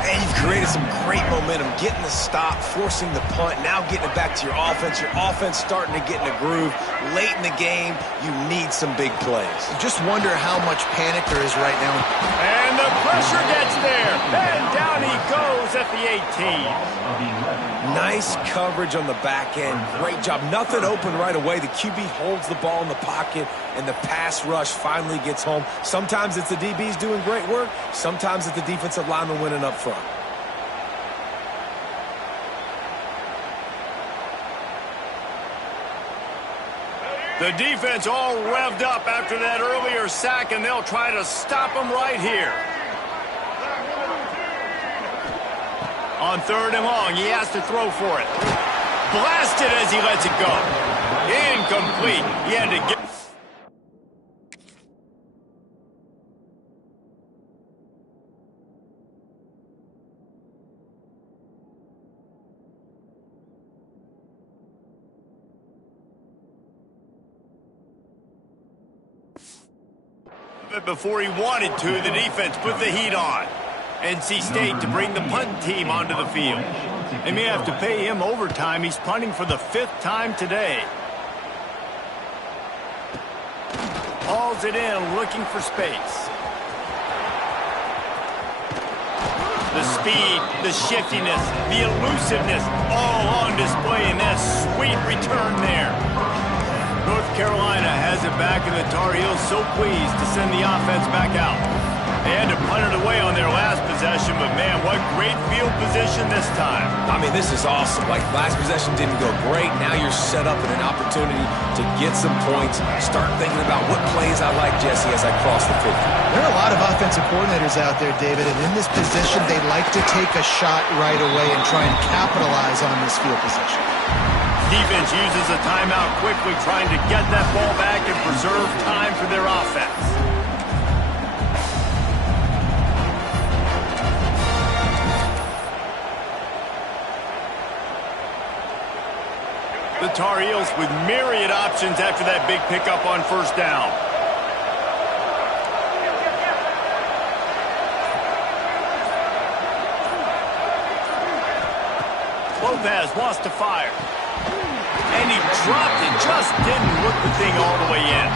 And you've created some great momentum, getting the stop, forcing the punt, now getting it back to your offense. Your offense starting to get in a groove. Late in the game, you need some big plays. You just wonder how much panic there is right now. And the pressure gets there. And down he goes at the 18. Nice coverage on the back end. Great job. Nothing open right away. The QB holds the ball in the pocket, and the pass rush finally gets home. Sometimes it's the DBs doing great work. Sometimes it's the defensive lineman winning up front. The defense all revved up after that earlier sack, and they'll try to stop him right here. On third and long, he has to throw for it. Blasted as he lets it go. Incomplete. He had to get... Before he wanted to, the defense put the heat on. NC State to bring the punt team onto the field. They may have to pay him overtime. He's punting for the 5th time today. Hauls it in, looking for space. The speed, the shiftiness, the elusiveness, all on display in that sweet return there. North Carolina has it back, and the Tar Heels so pleased to send the offense back out. They had to punt it away on their last possession, but man, what great field position this time. I mean, this is awesome. Like, last possession didn't go great. Now you're set up in an opportunity to get some points. Start thinking about what plays I like, Jesse, as I cross the 50. There are a lot of offensive coordinators out there, David, and in this position, they like to take a shot right away and try and capitalize on this field position. Defense uses a timeout quickly, trying to get that ball back and preserve time for their offense. The Tar Heels with myriad options after that big pickup on first down. Lopez wants to fire. And he dropped it, just didn't look the thing all the way in.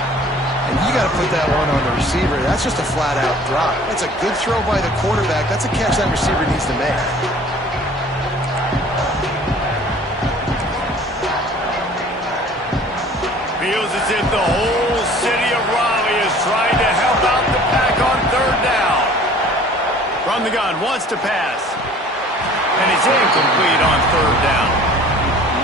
And you got to put that one on the receiver. That's just a flat-out drop. That's a good throw by the quarterback. That's a catch that receiver needs to make. Feels as if the whole city of Raleigh is trying to help out the pack on third down. From the gun, wants to pass. And it's incomplete on third down.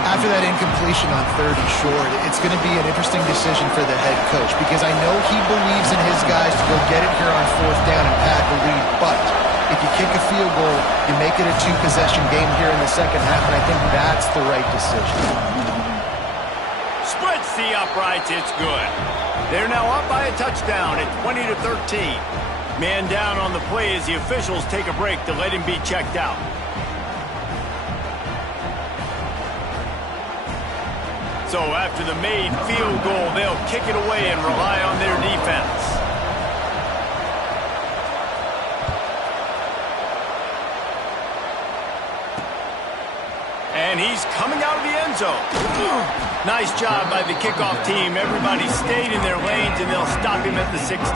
After that incompletion on 30 short, it's going to be an interesting decision for the head coach because I know he believes in his guys to go get it here on 4th down and pad the lead, but if you kick a field goal, you make it a 2-possession game here in the second half, and I think that's the right decision. Splits the uprights. It's good. They're now up by a touchdown at 20-13. Man down on the play as the officials take a break to let him be checked out. So after the made field goal, they'll kick it away and rely on their defense. And he's coming out of the end zone. Nice job by the kickoff team. Everybody stayed in their lanes, and they'll stop him at the 16.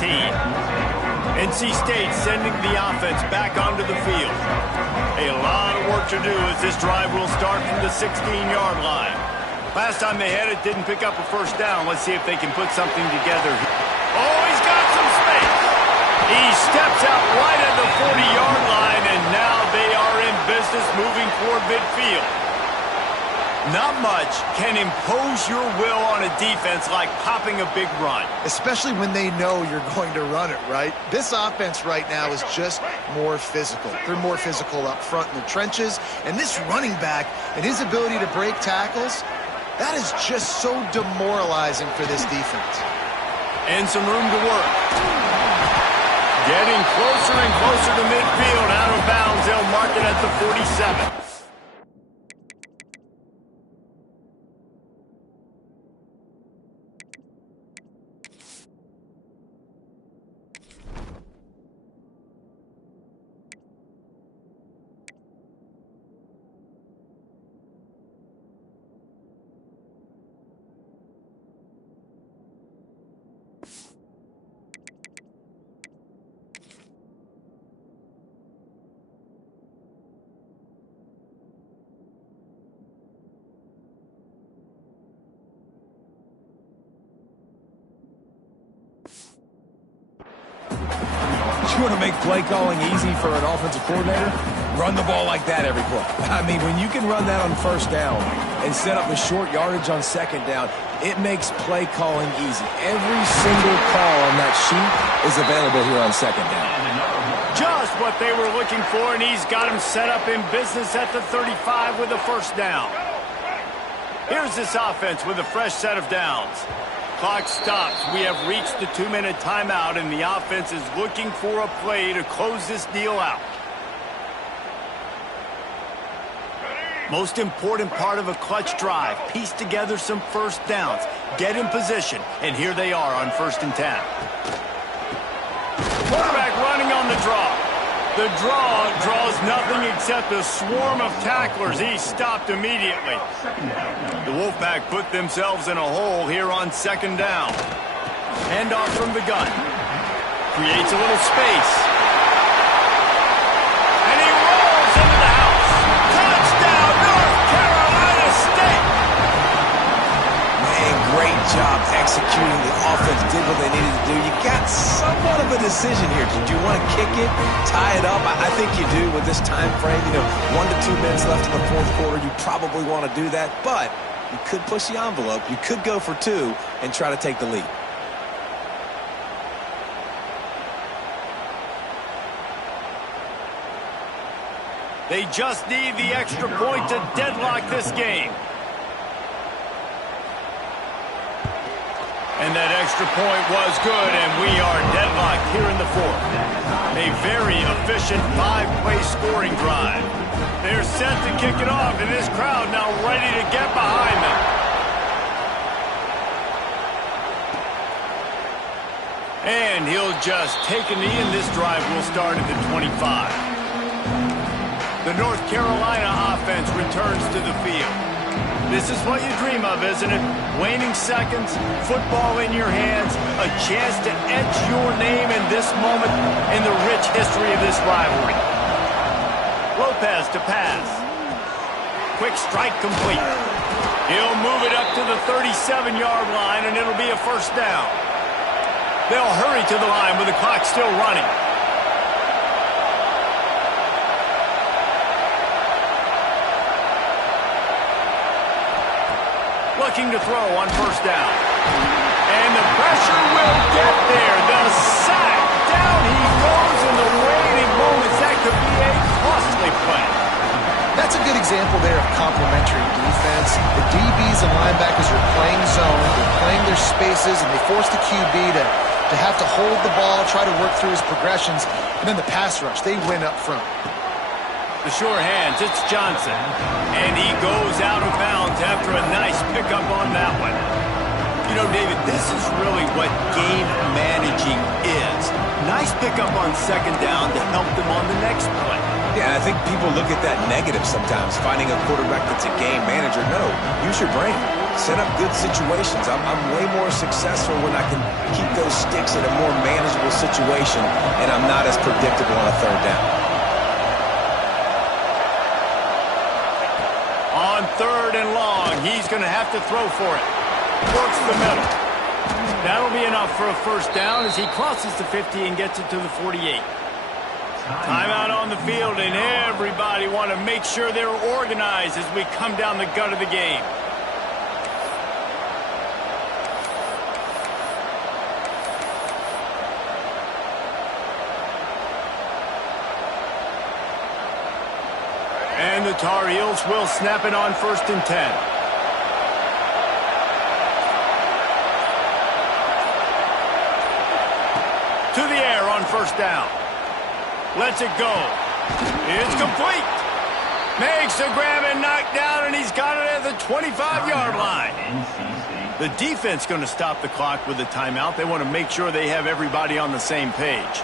NC State sending the offense back onto the field. A lot of work to do as this drive will start from the 16-yard line. Last time they had it, didn't pick up a first down. Let's see if they can put something together. Oh, he's got some space. He steps out right at the 40-yard line, and now they are in business moving toward midfield. Not much can impose your will on a defense like popping a big run. Especially when they know you're going to run it, right? This offense right now is just more physical. They're more physical up front in the trenches, and this running back and his ability to break tackles, that is just so demoralizing for this defense. And some room to work. Getting closer and closer to midfield. Out of bounds, they'll mark it at the 47. You want to make play calling easy for an offensive coordinator? Run the ball like that every play. I mean, when you can run that on first down and set up the short yardage on second down, it makes play calling easy. Every single call on that sheet is available here on second down. Just what they were looking for, and he's got him set up in business at the 35 with a first down. Here's this offense with a fresh set of downs. Clock stops. We have reached the 2-minute timeout, and the offense is looking for a play to close this deal out. Most important part of a clutch drive, piece together some first downs, get in position, and here they are on 1st and 10. Quarterback running on the draw. The draw draws nothing except a swarm of tacklers. He's stopped immediately. The Wolfpack put themselves in a hole here on 2nd down. Handoff from the gun. Creates a little space. And he rolls into the house. Touchdown, North Carolina State! Man, great job executing. The offense did what they needed to do. You got somewhat of a decision here. Did you want to kick it, tie it up? I think you do with this time frame. 1 to 2 minutes left in the 4th quarter. You probably want to do that, but you could push the envelope. You could go for 2 and try to take the lead. They just need the extra point to deadlock this game. And that extra point was good, and we are deadlocked here in the 4th. A very efficient 5-play scoring drive. They're set to kick it off, and this crowd now ready to get behind them. And he'll just take a knee, and this drive will start at the 25. The North Carolina offense returns to the field. This is what you dream of, isn't it? Waning seconds, football in your hands, a chance to etch your name in this moment in the rich history of this rivalry. Lopez to pass. Quick strike complete. He'll move it up to the 37-yard line, and it'll be a first down. They'll hurry to the line with the clock still running. Looking to throw on first down. And the pressure will get there. The sack. Down he goes in the waning moments. That could be a costly play. That's a good example there of complementary defense. The DBs and linebackers are playing zone, they're playing their spaces, and they force the QB to have to hold the ball, try to work through his progressions, and then the pass rush, they win up front. The sure hands, it's Johnson. And he goes out of bounds after a nice pickup on that one. You know, David, this is really what game managing is. Nice pickup on second down to help them on the next play. Yeah, and I think people look at that negative sometimes, finding a quarterback that's a game manager. No, use your brain. Set up good situations. I'm way more successful when I can keep those sticks in a more manageable situation, and I'm not as predictable on a third down. On third and long, he's going to have to throw for it. Works the middle. That'll be enough for a first down as he crosses the 50 and gets it to the 48. Timeout on the field, and everybody want to make sure they're organized as we come down the gut of the game. And the Tar Heels will snap it on 1st and 10. To the air on first down. Lets it go. It's complete. Makes the grab and knock down, and he's got it at the 25-yard line. The defense going to stop the clock with a timeout. They want to make sure they have everybody on the same page.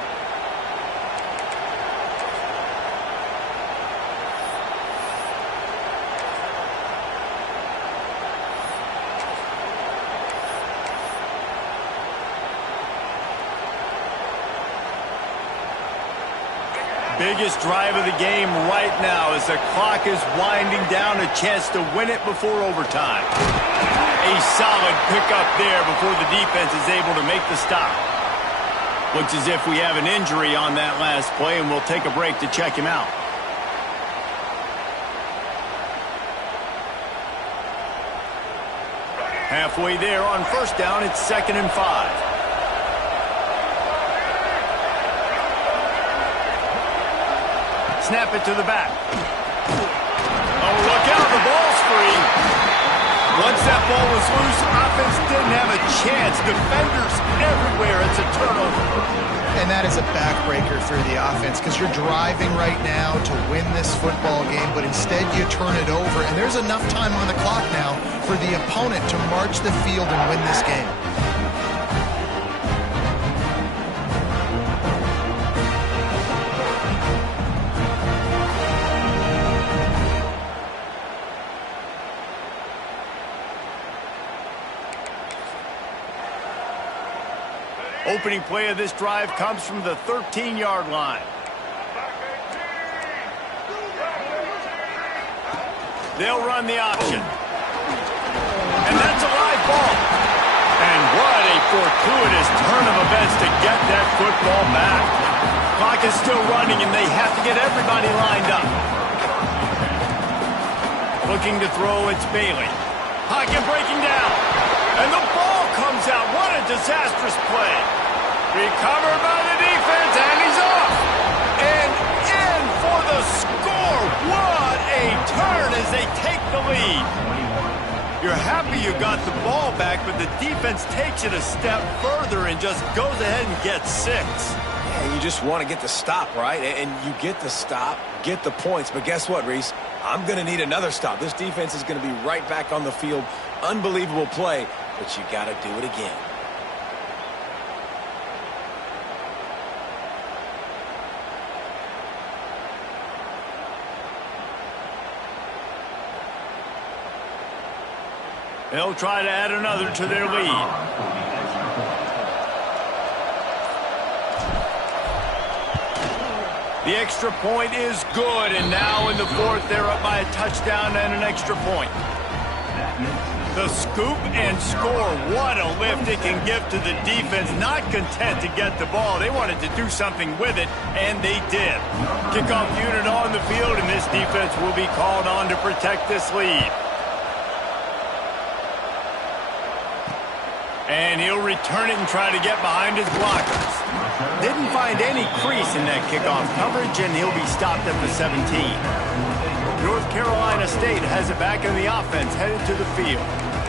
Biggest drive of the game right now as the clock is winding down, a chance to win it before overtime. A solid pickup there before the defense is able to make the stop. Looks as if we have an injury on that last play, and we'll take a break to check him out. Halfway there on first down, it's 2nd and 5. Snap it to the back. Oh, look out, the ball's free. Once that ball was loose, offense didn't have a chance. Defenders everywhere. It's a turnover. And that is a backbreaker for the offense because you're driving right now to win this football game, but instead you turn it over, and there's enough time on the clock now for the opponent to march the field and win this game. Opening play of this drive comes from the 13-yard line. They'll run the option. And that's a live ball. And what a fortuitous turn of events to get that football back. Clock is still running, and they have to get everybody lined up. Looking to throw, it's Bailey. Pocket breaking down. And the ball comes out. What a disastrous play. Recovered by the defense, and he's off. And in for the score. What a turn as they take the lead. You're happy you got the ball back, but the defense takes it a step further and just goes ahead and gets 6. Yeah, you just want to get the stop, right? And you get the stop, get the points. But guess what, Reese? I'm going to need another stop. This defense is going to be right back on the field. Unbelievable play, but you got to do it again. They'll try to add another to their lead. The extra point is good, and now in the 4th, they're up by a touchdown and an extra point. The scoop and score, what a lift it can give to the defense. Not content to get the ball. They wanted to do something with it, and they did. Kickoff unit on the field, and this defense will be called on to protect this lead. And he'll return it and try to get behind his blockers. Didn't find any crease in that kickoff coverage, and he'll be stopped at the 17. North Carolina State has it back in the offense, headed to the field.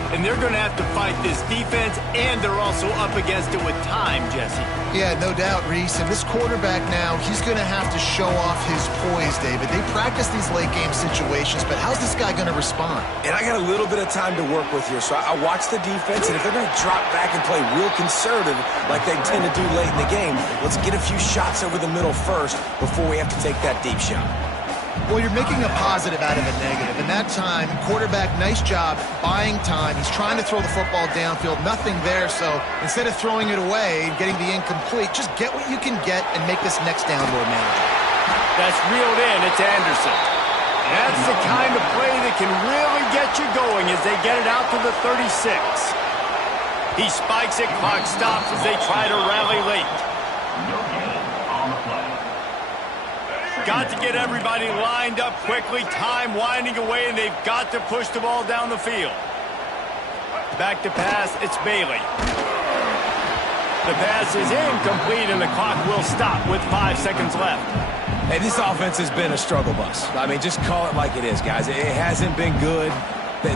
And they're going to have to fight this defense, and they're also up against it with time, Jesse. Yeah, no doubt, Reese. And this quarterback now, he's going to have to show off his poise, David. They practice these late-game situations, but how's this guy going to respond? And I got a little bit of time to work with here, so I watch the defense, and if they're going to drop back and play real conservative like they tend to do late in the game, let's get a few shots over the middle first before we have to take that deep shot. Well, you're making a positive out of a negative. And that time, quarterback, nice job buying time. He's trying to throw the football downfield. Nothing there, so instead of throwing it away and getting the incomplete, just get what you can get and make this next down more manageable. That's reeled in. It's Anderson. That's the kind of play that can really get you going as they get it out to the 36. He spikes it, clock stops as they try to rally late. Got to get everybody lined up quickly, time winding away, and they've got to push the ball down the field. Back to pass, it's Bailey. The pass is incomplete, and the clock will stop with 5 seconds left. Hey, this offense has been a struggle bus. I mean, just call it like it is, guys. It hasn't been good,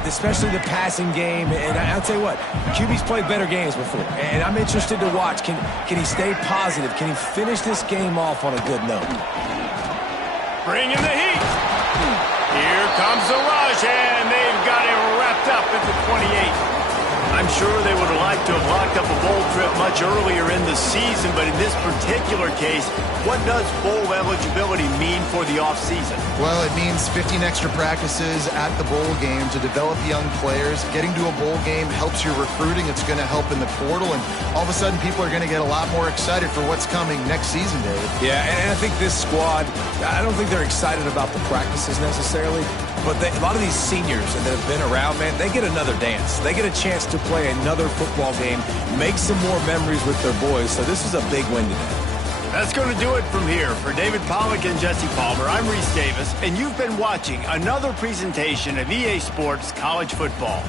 especially the passing game. And I'll tell you what, QB's played better games before. And I'm interested to watch. Can he stay positive? Can he finish this game off on a good note? Bring in the heat. Here comes the rush, and they've got it wrapped up at the 28. I'm sure they would have liked to have locked up a bowl trip much earlier in the season, but in this particular case, what does bowl eligibility mean for the offseason? Well, it means 15 extra practices at the bowl game to develop young players. Getting to a bowl game helps your recruiting. It's going to help in the portal, and all of a sudden people are going to get a lot more excited for what's coming next season, David. Yeah, and I think this squad, I don't think they're excited about the practices necessarily, but a lot of these seniors that have been around, man, they get another dance. They get a chance to play another football game, make some more memories with their boys, so this is a big win today. That's going to do it from here. For David Pollack and Jesse Palmer, I'm Reese Davis, and you've been watching another presentation of EA Sports College Football.